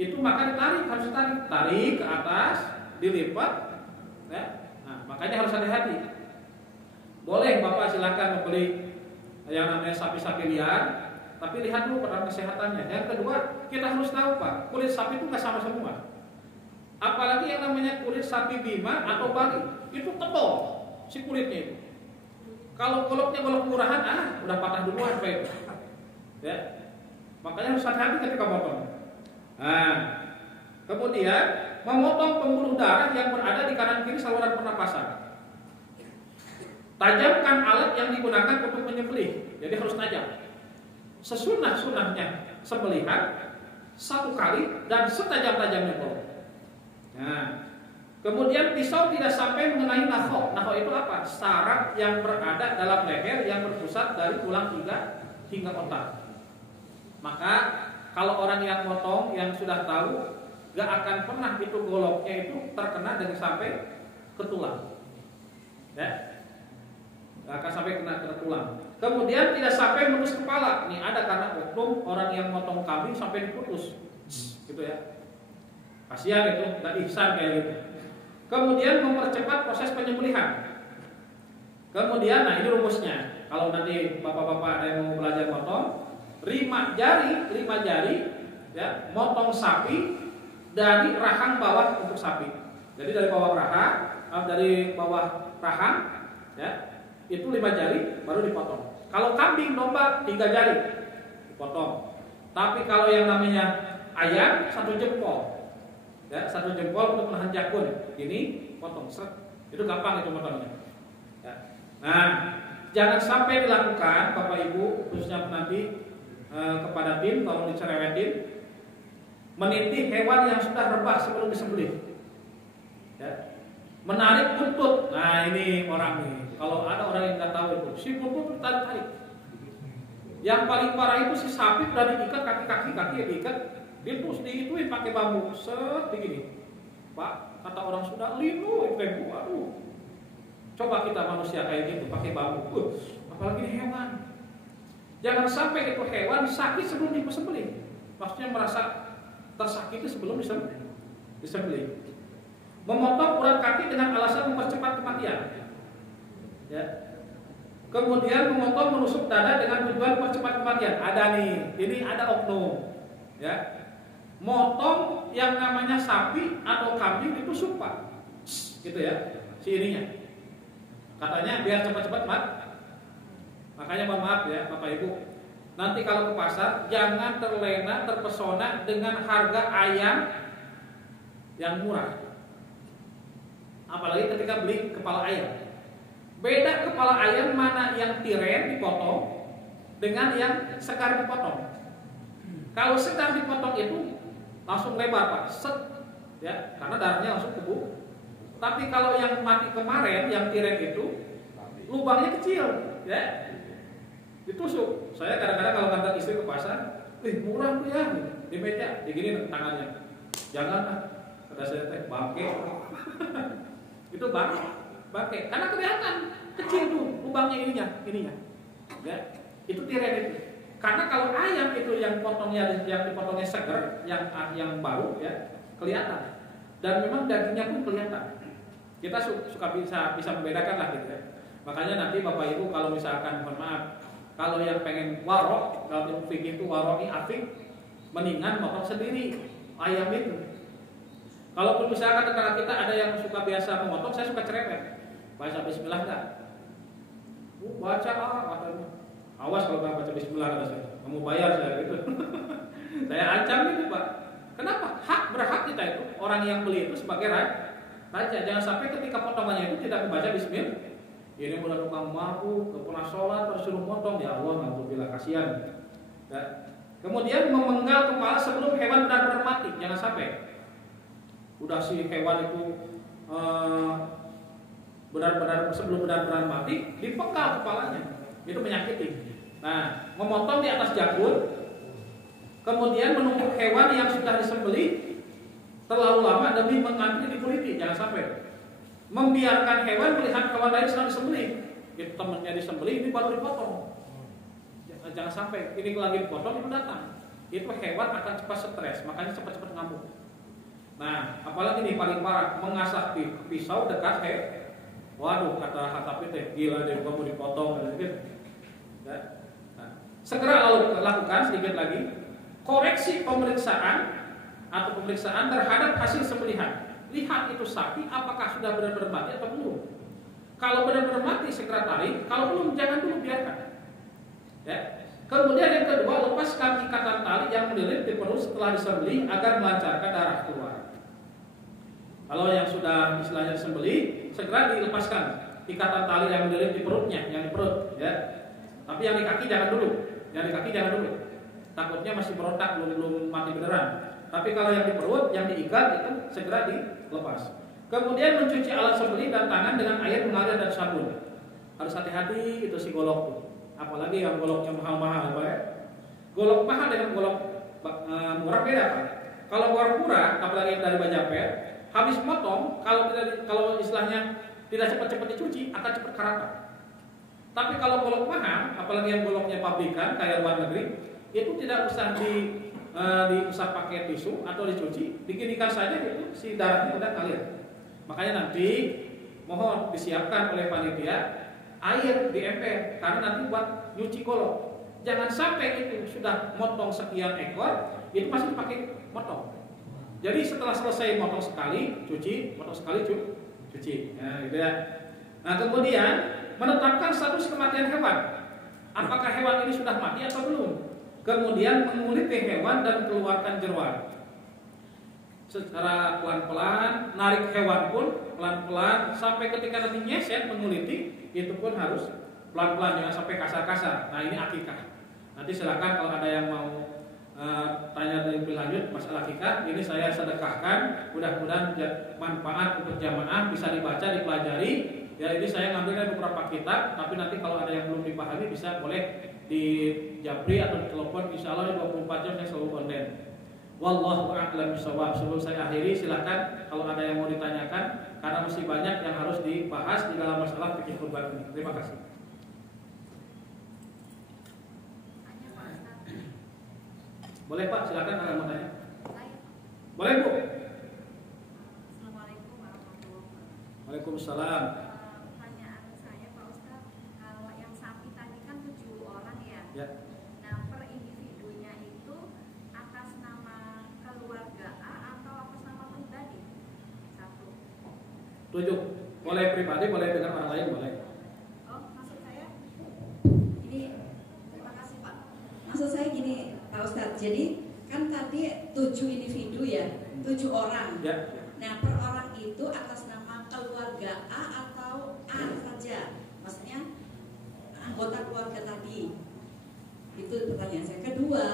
itu maka ditarik, harus tarik ke atas, dilipat, ya. Nah, makanya harus hati-hati. Boleh Bapak silakan membeli yang namanya sapi-sapi liar, tapi lihat dulu pertama kesehatannya. Yang kedua, kita harus tahu Pak, kulit sapi itu nggak sama semua. Apalagi yang namanya kulit sapi Bima atau Bali, itu tebal si kulitnya itu. Kalau goloknya golok murahan, udah patah duluan Pak itu. Ya, makanya harus hati-hati ketika motong. Nah, kemudian memotong pembuluh darah yang berada di kanan kiri saluran pernapasan. Tajamkan alat yang digunakan untuk menyembelih, jadi harus tajam. Sesunah-sunahnya sembelihan satu kali dan setajam-tajamnya golok. Nah, kemudian pisau tidak sampai mengenai nahok. Nahok itu apa? Saraf yang berada dalam leher yang berpusat dari tulang iga hingga otak. Maka kalau orang yang motong yang sudah tahu, gak akan pernah itu goloknya itu terkena dengan sampai ke tulang. Ya, gak akan sampai kena ke tulang. Kemudian tidak sampai menembus kepala. Ini ada karena oknum orang yang motong kambing sampai diputus, gitu ya. Kasihan itu, nggak ihsan kayak gitu. Kemudian mempercepat proses penyembelihan. Kemudian, nah ini rumusnya. Kalau nanti bapak-bapak ada yang mau belajar motong, 5 jari, ya, motong sapi dari rahang bawah untuk sapi. Jadi dari bawah rahang, ya, itu 5 jari baru dipotong. Kalau kambing, domba 3 jari dipotong. Tapi kalau yang namanya ayam 1 jempol. Ya, 1 jempol untuk menahan jakun. Ini potong seret. Itu gampang itu potongnya. Ya. Nah, jangan sampai dilakukan Bapak Ibu, khususnya nanti kepada tim tolong dicerewetin, menintih hewan yang sudah rebah sebelum disembelih. Ya. Menarik buntut. Nah, ini orang nih. Kalau ada orang yang nggak tahu itu, si buntut tarik. Yang paling parah itu si sapi udah diikat kaki diikat. Dia terus diituin pakai bambu, set begini. Pak, kata orang sudah linu, itu aduh. Coba kita manusia kayak gitu pakai bambu, apalagi ini hewan. Jangan sampai itu hewan sakit sebelum disembelih. Maksudnya merasa tersakiti sebelum disembelih. Memotong urat kaki dengan alasan mempercepat kematian. Ya. Kemudian memotong menusuk dada dengan tujuan mempercepat kematian. Ada nih, ini ada oknum. Ya. Motong yang namanya sapi atau kambing itu sumpah, gitu ya, si ininya. Katanya biar cepat-cepat Makanya mohon maaf ya Bapak Ibu, nanti kalau ke pasar jangan terlena terpesona dengan harga ayam yang murah. Apalagi ketika beli kepala ayam. Beda kepala ayam mana yang tiren dipotong dengan yang sekar dipotong. Kalau sekar dipotong itu langsung lebar Pak, set, ya, karena darahnya langsung kebuka. Tapi kalau yang mati kemarin, yang tiren itu, lubangnya kecil, ya, ditusuk. Saya kadang-kadang kalau ngantar istri ke pasar, murah tuh ya, di meja, digini tangannya. Jangan, kata saya teh, bangke, itu bangke, karena kelihatan kecil tuh lubangnya ininya, ya, itu tiren itu. Karena kalau ayam itu yang dipotongnya segar, yang baru ya kelihatan. Dan memang dagingnya pun kelihatan. Kita suka bisa membedakan lah gitu ya. Makanya nanti Bapak Ibu kalau misalkan mohon maaf, kalau yang pengen warok, kalau fikih itu warok ini afik, mendingan motong sendiri ayam itu. Kalaupun misalkan tetangga kita ada yang suka biasa memotong, saya suka cerewet. Baca bismillah enggak? Baca katanya. Awas kalau nggak baca bismillah kata saya. Kamu bayar saya gitu. Saya ancam gitu, Pak. Kenapa? Berhak kita itu, orang yang beli itu sebagai raja. Jangan sampai ketika potongannya itu tidak membaca bismillah. Ini mulai tukang mabuk, gak pernah sholat, terus suruh potong. Ya Allah, alhamdulillah, kasihan. Ya. Kemudian memenggal kepala sebelum hewan benar-benar mati. Jangan sampai. Udah si hewan itu sebelum benar-benar mati, dipenggal kepalanya. Itu menyakiti. Nah, memotong di atas janggut, kemudian menumpuk hewan yang sudah disembelih terlalu lama demi mengantri dikuliti. Jangan sampai. Membiarkan hewan melihat hewan lain sedang disembelih. Itu temannya disembelih, ini baru dipotong. Jangan sampai ini lagi dipotong, itu datang. Itu hewan akan cepat stres, makanya cepat-cepat ngamuk. Nah, apalagi nih paling parah, mengasah pisau dekat waduh, kata Hatap itu gila deh kamu dipotong gitu. Ya. Nah, segera lakukan sedikit lagi koreksi pemeriksaan terhadap hasil sembelihan. Lihat itu sapi apakah sudah benar-benar mati atau belum. Kalau benar-benar mati segera tarik, kalau belum jangan dulu biarkan. Ya. Kemudian yang kedua, lepaskan ikatan tali yang melilit di perut setelah disembelih agar melancarkan darah keluar. Kalau yang sudah istilahnya disembelih, segera dilepaskan ikatan tali yang melilit di perutnya, yang di perut, ya. Tapi yang di kaki jangan dulu, Takutnya masih berontak, belum mati beneran. Tapi kalau yang di perut, yang diikat itu segera dilepas. Kemudian mencuci alat sembelih dan tangan dengan air mengalir dan sabun. Harus hati-hati itu si golok. Apalagi yang goloknya mahal-mahal, Pak ya. Golok mahal dengan golok murah beda, Pak. Kalau golok murah, apalagi yang dari Bajapet, habis potong, kalau istilahnya tidak cepat-cepat dicuci, akan cepat karatan. Tapi kalau golok mahal, apalagi yang goloknya pabrikan kayak luar negeri, itu tidak usah diusap pakai tisu atau dicuci, diginikan saja itu si darahnya udah ngalir. Makanya nanti mohon disiapkan oleh panitia air di ember karena nanti buat nyuci golok. Jangan sampai itu sudah motong sekian ekor, itu masih pakai motong. Jadi setelah selesai motong sekali, cuci, motong sekali, cuci. Nah, gitu ya. Nah, kemudian menetapkan status kematian hewan. Apakah hewan ini sudah mati atau belum? Kemudian menguliti hewan dan keluarkan jeruan. Secara pelan-pelan, narik hewan pun pelan-pelan sampai ketika nanti nyeset menguliti, itu pun harus pelan-pelan, jangan sampai kasar-kasar. Nah, ini akikah. Nanti silakan kalau ada yang mau tanya lebih lanjut masalah akikah, ini saya sedekahkan. Mudah-mudahan manfaat untuk jamaah, bisa dibaca, dipelajari. Ya, ini saya ngambilkan beberapa kitab, tapi nanti kalau ada yang belum dipahami bisa boleh di Japri atau di telepon, insya Allah 24 jam saya selalu online. Wallahu a'lam bishawab. Sebelum saya akhiri, silakan kalau ada yang mau ditanyakan karena masih banyak yang harus dibahas di dalam masalah fikih kurban ini. Terima kasih. Boleh Pak, silakan kalau mau tanya. Boleh Bu. Assalamualaikum warahmatullahi wabarakatuh. Waalaikumsalam. Pertanyaan saya Pak Ustadz, kalau yang sapi tadi kan 7 orang ya. Ya. Nah, per individunya itu atas nama keluarga A atau atas nama pribadi? 1. 7. Boleh pribadi, boleh dengan orang lain, boleh. Oh, maksud saya? Ini terima kasih Pak. Maksud saya gini Pak Ustadz, jadi kan tadi 7 individu ya, 7 orang. Ya. Nah, per orang itu atas nama keluarga A atau A saja, maksudnya anggota keluarga tadi. Itu pertanyaan saya. Kedua,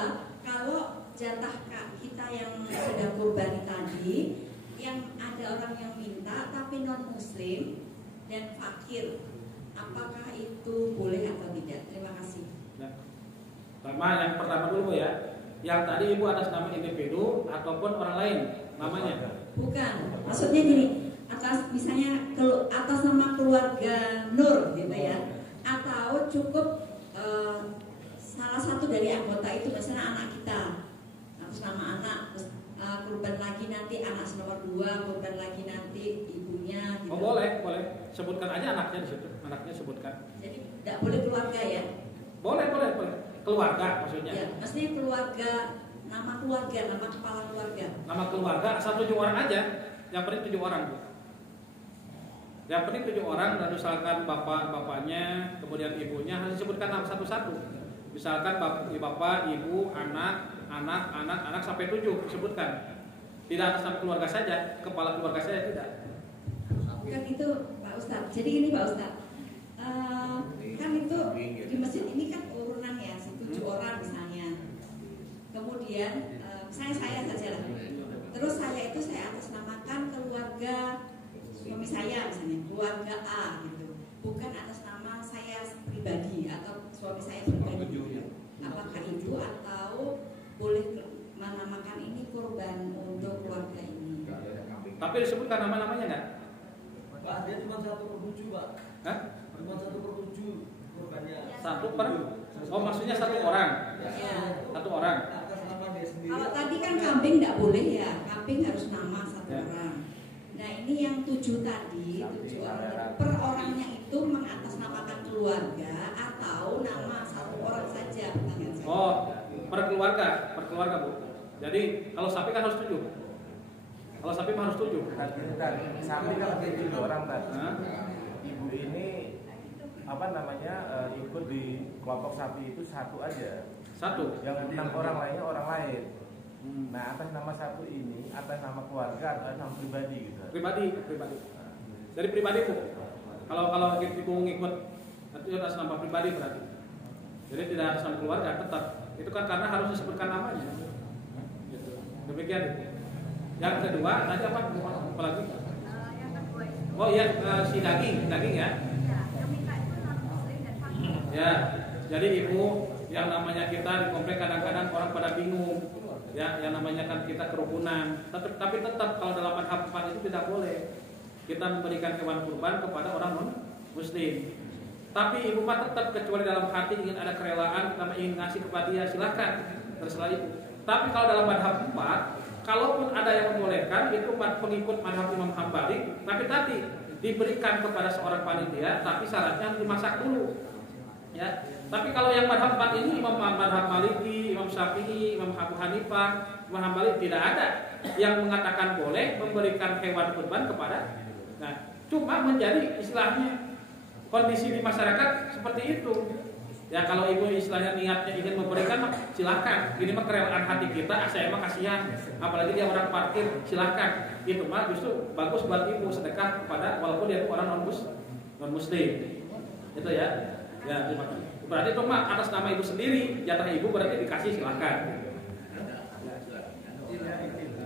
kalau jatah kita yang sudah kurban tadi, yang ada orang yang minta tapi non muslim dan fakir, apakah itu boleh atau tidak? Terima kasih. Ya. Yang pertama dulu ya. Yang tadi Ibu atas nama individu ataupun orang lain namanya? Bukan. Maksudnya gini, misalnya atas nama keluarga Nur gitu ya. Atau cukup salah satu dari anggota itu, misalnya anak kita, atas nama anak, kurban lagi nanti anak nomor 2, kurban lagi nanti ibunya. Gitu. Oh boleh, sebutkan aja anaknya di situ, anaknya sebutkan. Jadi tidak boleh keluarga ya? Boleh, keluarga maksudnya. Ya, maksudnya keluarga, nama kepala keluarga. Nama keluarga asal 7 orang aja, yang penting 7 orang Bu. Yang penting 7 orang, dan misalkan bapaknya, kemudian ibunya harus disebutkan nama satu-satu. Misalkan bapak, ibu, anak sampai 7 disebutkan. Tidak atas nama keluarga saja, kepala keluarga saja tidak. Kan itu Pak Ustadz. Jadi ini Pak Ustadz, kan itu di masjid ini kan urunan ya, 7 orang misalnya. Kemudian saya saja lah. Terus saya atas namakan keluarga suami saya misalnya, keluarga A gitu. Bukan atas nama saya pribadi atau suami saya pribadi. Apakah itu atau boleh menamakan ini kurban untuk keluarga ini? Tapi disebutkan nama-namanya enggak? Pak, dia cuma 1/7 Pak. Hah? Cuma 1/7 kurbannya. 1/? Oh maksudnya 1 orang? Ya. 1 orang. Atas nama dia sendiri. Kalau tadi kan kambing tidak boleh ya, kambing harus nama 1 Ya. orang. Nah ini yang 7 tadi, 7 orang tadi, per orangnya itu mengatasnamakan keluarga atau nama 1 orang saja, pertanyaan saya. Oh, per keluarga Bu. Jadi kalau sapi kan harus 7. Kalau sapi mah harus 7. Sapi kan lebih 7 orang tadi. Hah? Ibu ini ikut di kelompok sapi itu 1 aja. 1. Yang 6 orang lainnya orang lain. Nah atas nama 1 ini, atas nama keluarga atau atas nama pribadi gitu. Pribadi. Dari pribadi Bu. Kalau ibu ngikut itu atas nama pribadi berarti. Jadi tidak atas nama keluarga tetap. Itu kan karena harus disebutkan namanya. Gitu. Demikian. Yang kedua tadi apa lagi? Yang kedua itu. Oh iya, si daging ya. Ya, yang minta itu non muslim dan fakir. Ya. Jadi ibu yang namanya kita di komplek kadang-kadang orang pada bingung. Ya, yang namanya kan kita kerukunan. Tapi tetap kalau dalam madhab 4 itu tidak boleh kita memberikan hewan kurban kepada orang non muslim. Tapi ibu mah tetap, kecuali dalam hati ingin ada kerelaan, kita ingin ngasih kepada dia, silakan, terserah ibu. Tapi kalau dalam madhab 4, kalaupun ada yang membolehkan, itu pengikut madhab Imam Hambali, tapi tadi diberikan kepada seorang panitia, tapi syaratnya harus dimasak dulu. Ya. Tapi kalau yang madhab 4 ini, madhab Maliki, Imam Syafi'i, Imam Abu Hanifah, Imam Hambali, tidak ada yang mengatakan boleh memberikan hewan kurban kepada. Nah, cuma menjadi istilahnya kondisi di masyarakat seperti itu. Ya kalau ibu istilahnya niatnya ingin memberikan, silakan. Ini mah kerelaan hati kita, saya mah kasihan. Apalagi dia orang parkir, silakan. Itu mah justru bagus buat ibu sedekah kepada walaupun dia orang non muslim. Itu ya. Ya, berarti itu mah atas nama ibu sendiri, jatah ibu berarti dikasih, silakan.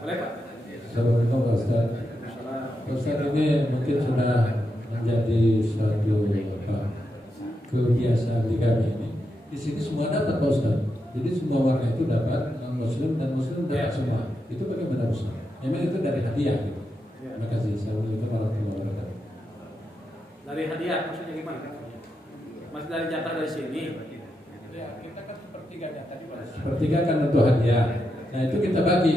Boleh Pak? Assalamualaikum Pak Ustaz. Ustaz ini mungkin sudah menjadi suatu kebiasaan di kami ini. Di sini semua dapat Pak Ustaz. Jadi semua warga itu dapat, non muslim dan muslim dapat semua. Itu bagaimana Ustaz? Memang itu dari hadiah gitu. Terima kasih. Assalamualaikum warahmatullahi wabarakatuh. Dari hadiah maksudnya gimana? Masih dari jatah dari sini. Ya, kita kan sepertiganya tadi Pak. Sepertiga kan untuk hadiah. Nah itu kita bagi.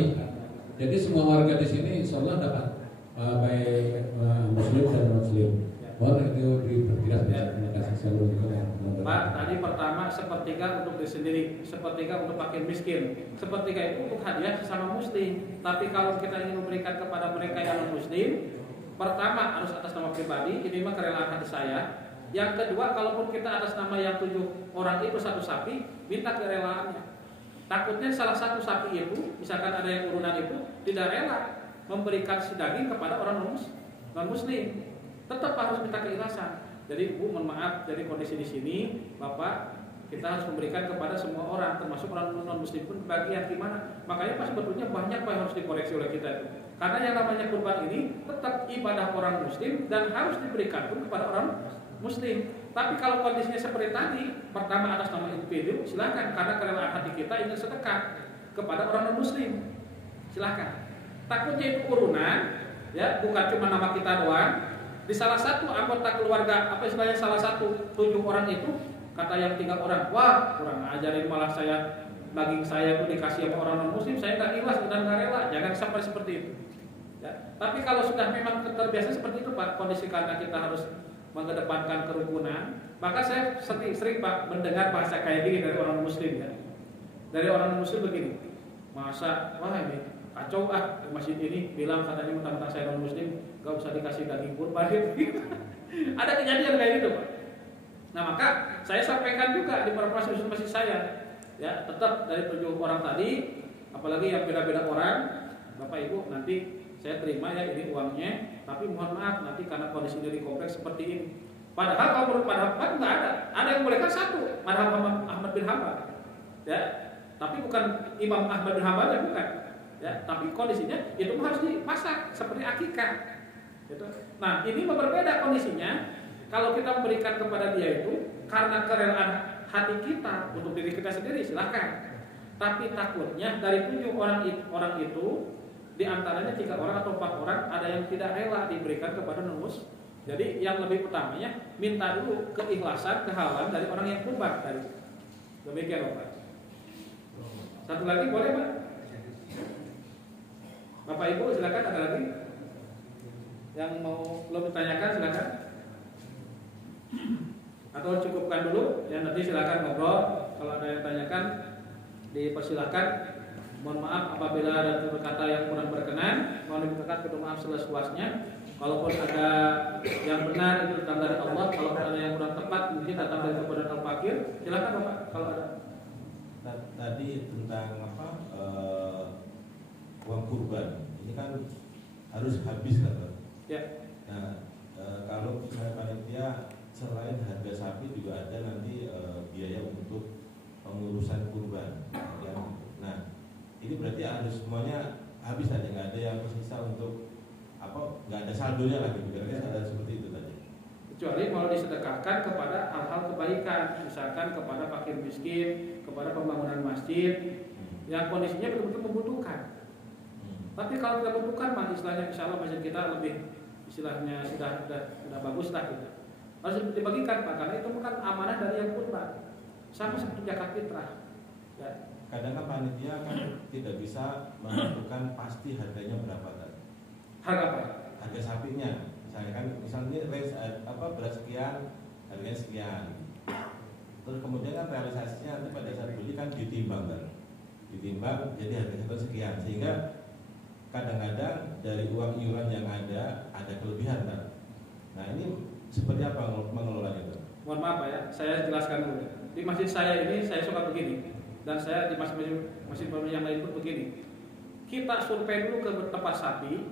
Jadi semua warga di sini insya Allah dapat, baik muslim dan non-muslim. Boleh itu diperjelas. Terima kasih. Assalamualaikum warahmatullahi wabarakatuh. Pak, tadi pertama sepertiga untuk diri sendiri, sepertiga untuk fakir miskin, sepertiga itu untuk hadiah sesama muslim. Tapi kalau kita ingin memberikan kepada mereka yang non muslim, pertama harus atas nama pribadi, ini mah kerelaan hati saya. Yang kedua, kalaupun kita atas nama yang 7 orang itu 1 sapi, minta kerelaannya. Takutnya salah satu sapi itu, misalkan ada yang urunan itu, tidak rela memberikan si daging kepada orang non muslim. Tetap harus minta keikhlasan. Jadi Bu, mohon maaf, jadi kondisi di sini, Bapak, kita harus memberikan kepada semua orang, termasuk orang non muslim pun bagian gimana. Makanya pas sebetulnya banyak yang harus dikoreksi oleh kita itu. Karena yang namanya kurban ini tetap ibadah orang muslim dan harus diberikan pun kepada orang muslim. Tapi kalau kondisinya seperti tadi, pertama atas nama individu, silakan, karena kerelaan hati kita ingin sedekah kepada orang non muslim, silakan. Takutnya itu urunan, ya bukan cuma nama kita doang. Di salah satu anggota keluarga, apa istilahnya salah satu 7 orang itu Kata yang 3 orang, wah kurang ajarin, malah daging saya itu dikasih sama orang non muslim, saya nggak ikhlas dan nggak rela. Jangan sampai seperti itu. Ya. Tapi kalau sudah memang terbiasa seperti itu Pak, kondisi karena kita harus mengedepankan kerukunan, maka saya sering Pak mendengar bahasa kayak gini dari orang muslim ya. Dari orang muslim begini, masa wah ini kacau di masjid ini, bilang katanya mentang-mentang saya non muslim nggak usah dikasih daging kurban. Ada kejadian kayak gitu Pak. Nah maka saya sampaikan juga di beberapa masjid saya, ya tetap dari 7 orang tadi, apalagi yang beda-beda orang, Bapak Ibu nanti saya terima ya ini uangnya, tapi mohon maaf nanti karena kondisi dari kompleks seperti ini. Padahal kalau menurut madhab kan nggak ada yang bolehkan 1, madhab Ahmad bin Hanbal, ya, tapi bukan Imam Ahmad bin Hanbal ya bukan, ya, tapi kondisinya itu harus dimasak seperti akikah, gitu. Nah ini berbeda kondisinya. Kalau kita memberikan kepada dia itu karena kerelaan hati kita untuk diri kita sendiri silahkan. Tapi takutnya dari 7 orang itu di antaranya 3 orang atau 4 orang ada yang tidak rela diberikan kepada non-muslim. Jadi yang lebih utamanya minta dulu keikhlasan, kehalan dari orang yang kurban tadi. Demikian Bapak. Satu lagi boleh Pak? Bapak Ibu silakan, ada lagi yang mau belum ditanyakan silakan. Atau cukupkan dulu ya, nanti silakan ngobrol. Kalau ada yang tanyakan dipersilakan. Mohon maaf apabila ada kata yang kurang berkenan, mohon diminta maaf seluas-luasnya. Kalaupun ada yang benar itu datang dari Allah, kalau ada yang kurang tepat mungkin datang dari kepada Al-Fakir. Silakan Bapak kalau ada. Tadi tentang uang kurban ini kan harus habis kan Pak? Ya. Nah kalau misalnya panitia selain harga sapi juga ada nanti biaya untuk pengurusan kurban. Nah ini berarti harus semuanya habis tadi, nggak ada yang tersisa untuk nggak ada saldonya lagi, berarti ada seperti itu tadi. Kecuali kalau disedekahkan kepada hal-hal kebaikan, misalkan kepada fakir miskin, kepada pembangunan masjid yang kondisinya betul-betul membutuhkan. Tapi kalau tidak membutuhkan, mah istilahnya insya Allah masjid kita lebih istilahnya sudah bagus lah gitu. Harus dibagikan Pak, karena itu bukan amanah dari yang kurban, sama seperti zakat fitrah. Ya. Kadang kan panitia kan tidak bisa menentukan pasti harganya berapa tadi. Harga apa? Harga sapinya. Misalnya range beras sekian, harganya sekian. Terus kemudian kan realisasinya nanti pada saat beli kan ditimbang kan. Ditimbang jadi harganya sekian, sehingga kadang-kadang dari uang iuran yang ada kelebihan kan. Nah ini seperti apa mengelolanya itu? Mohon maaf Pak ya, saya jelaskan dulu. Di masjid saya ini saya suka begini, dan saya di masjid yang lain pun begini. Kita survei dulu ke tempat sapi,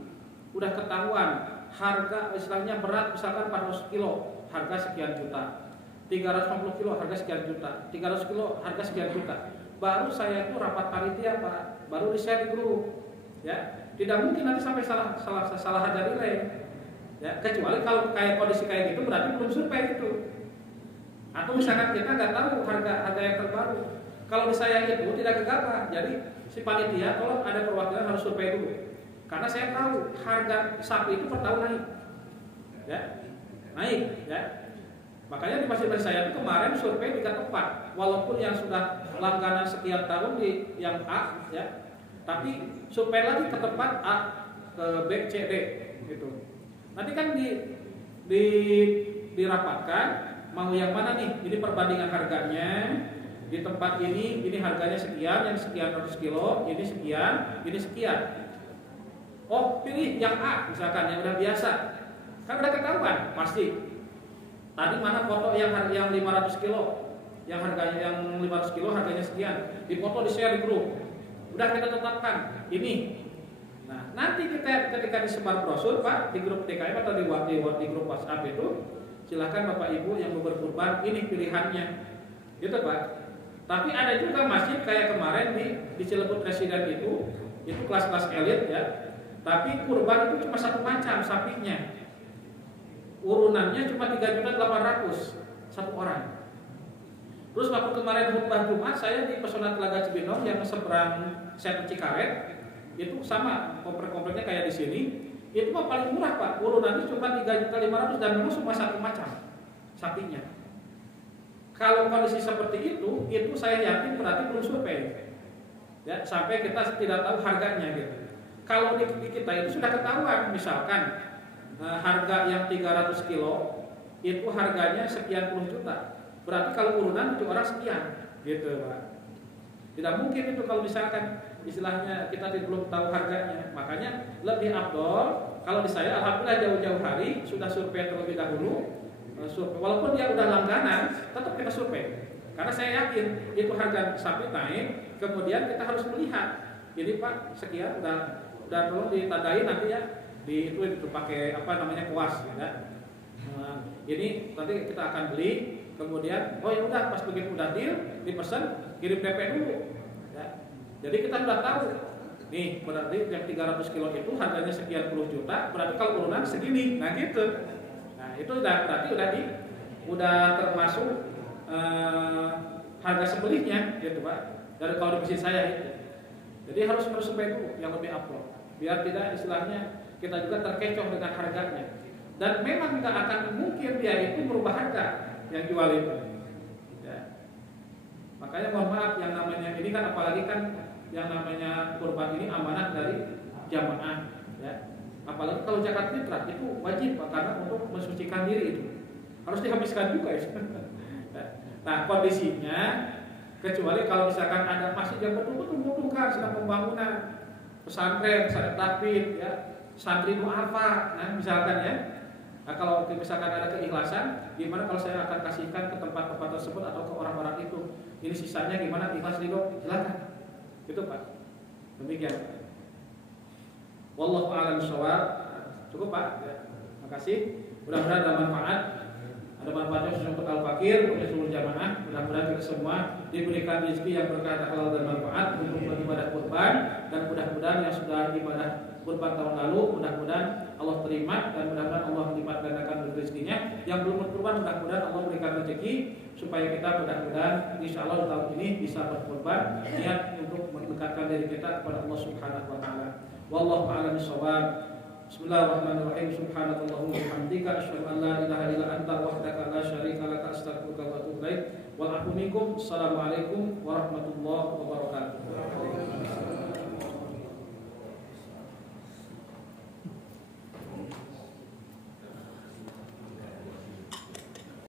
udah ketahuan harga istilahnya berat misalkan 400 kilo harga sekian juta, 350 kilo harga sekian juta, 300 kilo harga sekian juta. Baru saya itu rapat panitia Pak, baru di-share di grup. Ya, tidak mungkin nanti sampai salah harga nilai. Ya, kecuali kalau kayak kondisi kayak gitu berarti belum survei itu. Atau misalkan kita nggak tahu harga yang terbaru. Kalau di saya itu tidak gegabah. Jadi si panitia tolong ada perwakilan harus survei dulu. Karena saya tahu harga sapi itu per tahun naik. Ya. Naik, ya. Makanya di masjid saya itu kemarin survei 3 tempat. Walaupun yang sudah langganan sekian tahun di yang A, ya. Tapi survei lagi ke tempat A, ke B, C, D gitu. Nanti kan dirapatkan mau yang mana nih? Ini perbandingan harganya di tempat ini harganya sekian, yang sekian 100 kilo, ini sekian, ini sekian. Oh, pilih yang A misalkan yang udah biasa. Kan udah ketahuan pasti. Tadi mana foto yang 500 kilo, yang harganya yang 500 kilo harganya sekian, dipoto di-share di grup. Udah kita tetapkan ini. Nah, nanti kita ketika disebar brosur Pak di grup DKM atau di grup WhatsApp itu, silakan Bapak Ibu yang mau berkurban ini pilihannya, gitu Pak. Tapi ada juga masjid kayak kemarin di Cilebut Residen itu kelas-kelas elit ya. Tapi kurban itu cuma 1 macam sapinya. Urunannya cuma 3.800.000 1 orang. Terus waktu kemarin khutbah Jumat saya di Pesona Telaga Cibinong yang seberang Set Cikaret itu sama komplek-kompleknya kayak di sini. Itu mah paling murah Pak. Urunannya cuma 3.500.000 dan memang cuma 1 macam sapinya. Kalau kondisi seperti itu saya yakin berarti belum survei. Ya, sampai kita tidak tahu harganya gitu. Kalau di kita itu sudah ketahuan, misalkan harga yang 300 kilo itu harganya sekian puluh juta. Berarti kalau urunan itu orang sekian, gitu Pak. Tidak mungkin itu kalau misalkan istilahnya kita belum tahu harganya. Makanya lebih afdol kalau di saya alhamdulillah jauh-jauh hari sudah survei terlebih dahulu. Walaupun dia udah langganan, tetap kita survei. Karena saya yakin itu harga sapi naik, kemudian kita harus melihat. Jadi Pak sekian udah tolong ditandai nanti ya itu pakai apa namanya kuas ya. Ini nanti kita akan beli, kemudian oh ya udah pas begitu udah deal dipesan kirim PP dulu. Ya. Jadi kita udah tahu nih berarti yang 300 kilo itu harganya sekian puluh juta, berarti kalau urunan segini, nah gitu. Nah itu berarti udah termasuk harga sembelihnya gitu Pak. Dari kalau di mesin saya itu. Jadi harus survei dulu yang lebih upload, biar tidak istilahnya kita juga terkecoh dengan harganya. Dan memang tidak akan mungkin dia itu merubah harga yang jual itu. Ya. Makanya mohon maaf yang namanya ini kan apalagi kan yang namanya kurban ini amanah dari jamaah. Ya. Apalagi kalau zakat fitrah itu wajib Pak, karena untuk mensucikan diri itu harus dihabiskan juga ya. Nah kondisinya kecuali kalau misalkan ada masjid yang betul-betul membutuhkan sedang pembangunan pesantren, pesantren tahfidz, ya, santri mu'afa, nah misalkan ya. Nah, kalau misalkan ada keikhlasan, gimana kalau saya akan kasihkan ke tempat-tempat tersebut atau ke orang-orang itu? Ini sisanya gimana ikhlas ridho? Silakan. Gitu Pak. Demikian. Wallahu a'lam bishawab. Cukup Pak. Ya. Terima kasih. Mudah-mudahan ada manfaat. Ada manfaatnya khusus untuk al-fakir, untuk seluruh jamaah. Mudah-mudahan kita semua diberikan rezeki yang berkah, halal dan manfaat untuk beribadah kurban, dan mudah-mudahan yang sudah ibadah kurban tahun lalu mudah-mudahan Allah terima, dan mudah-mudahan Allah melipat gandakan rezekinya. Yang belum berkurban mudah-mudahan Allah berikan rezeki supaya kita mudah-mudahan insyaallah tahun ini bisa berkurban, niat untuk mendekatkan diri kita kepada Allah Subhanahu wa taala. Wallahu a'lam bishawab. Bismillahirrahmanirrahim. Subhanakallahumma wa bihamdika asyhadu an la ilaha illa anta wahdaka la syarika laka astaghfiruka wa atubu ilaik. Wa a'udzu minkum. Assalamualaikum warahmatullahi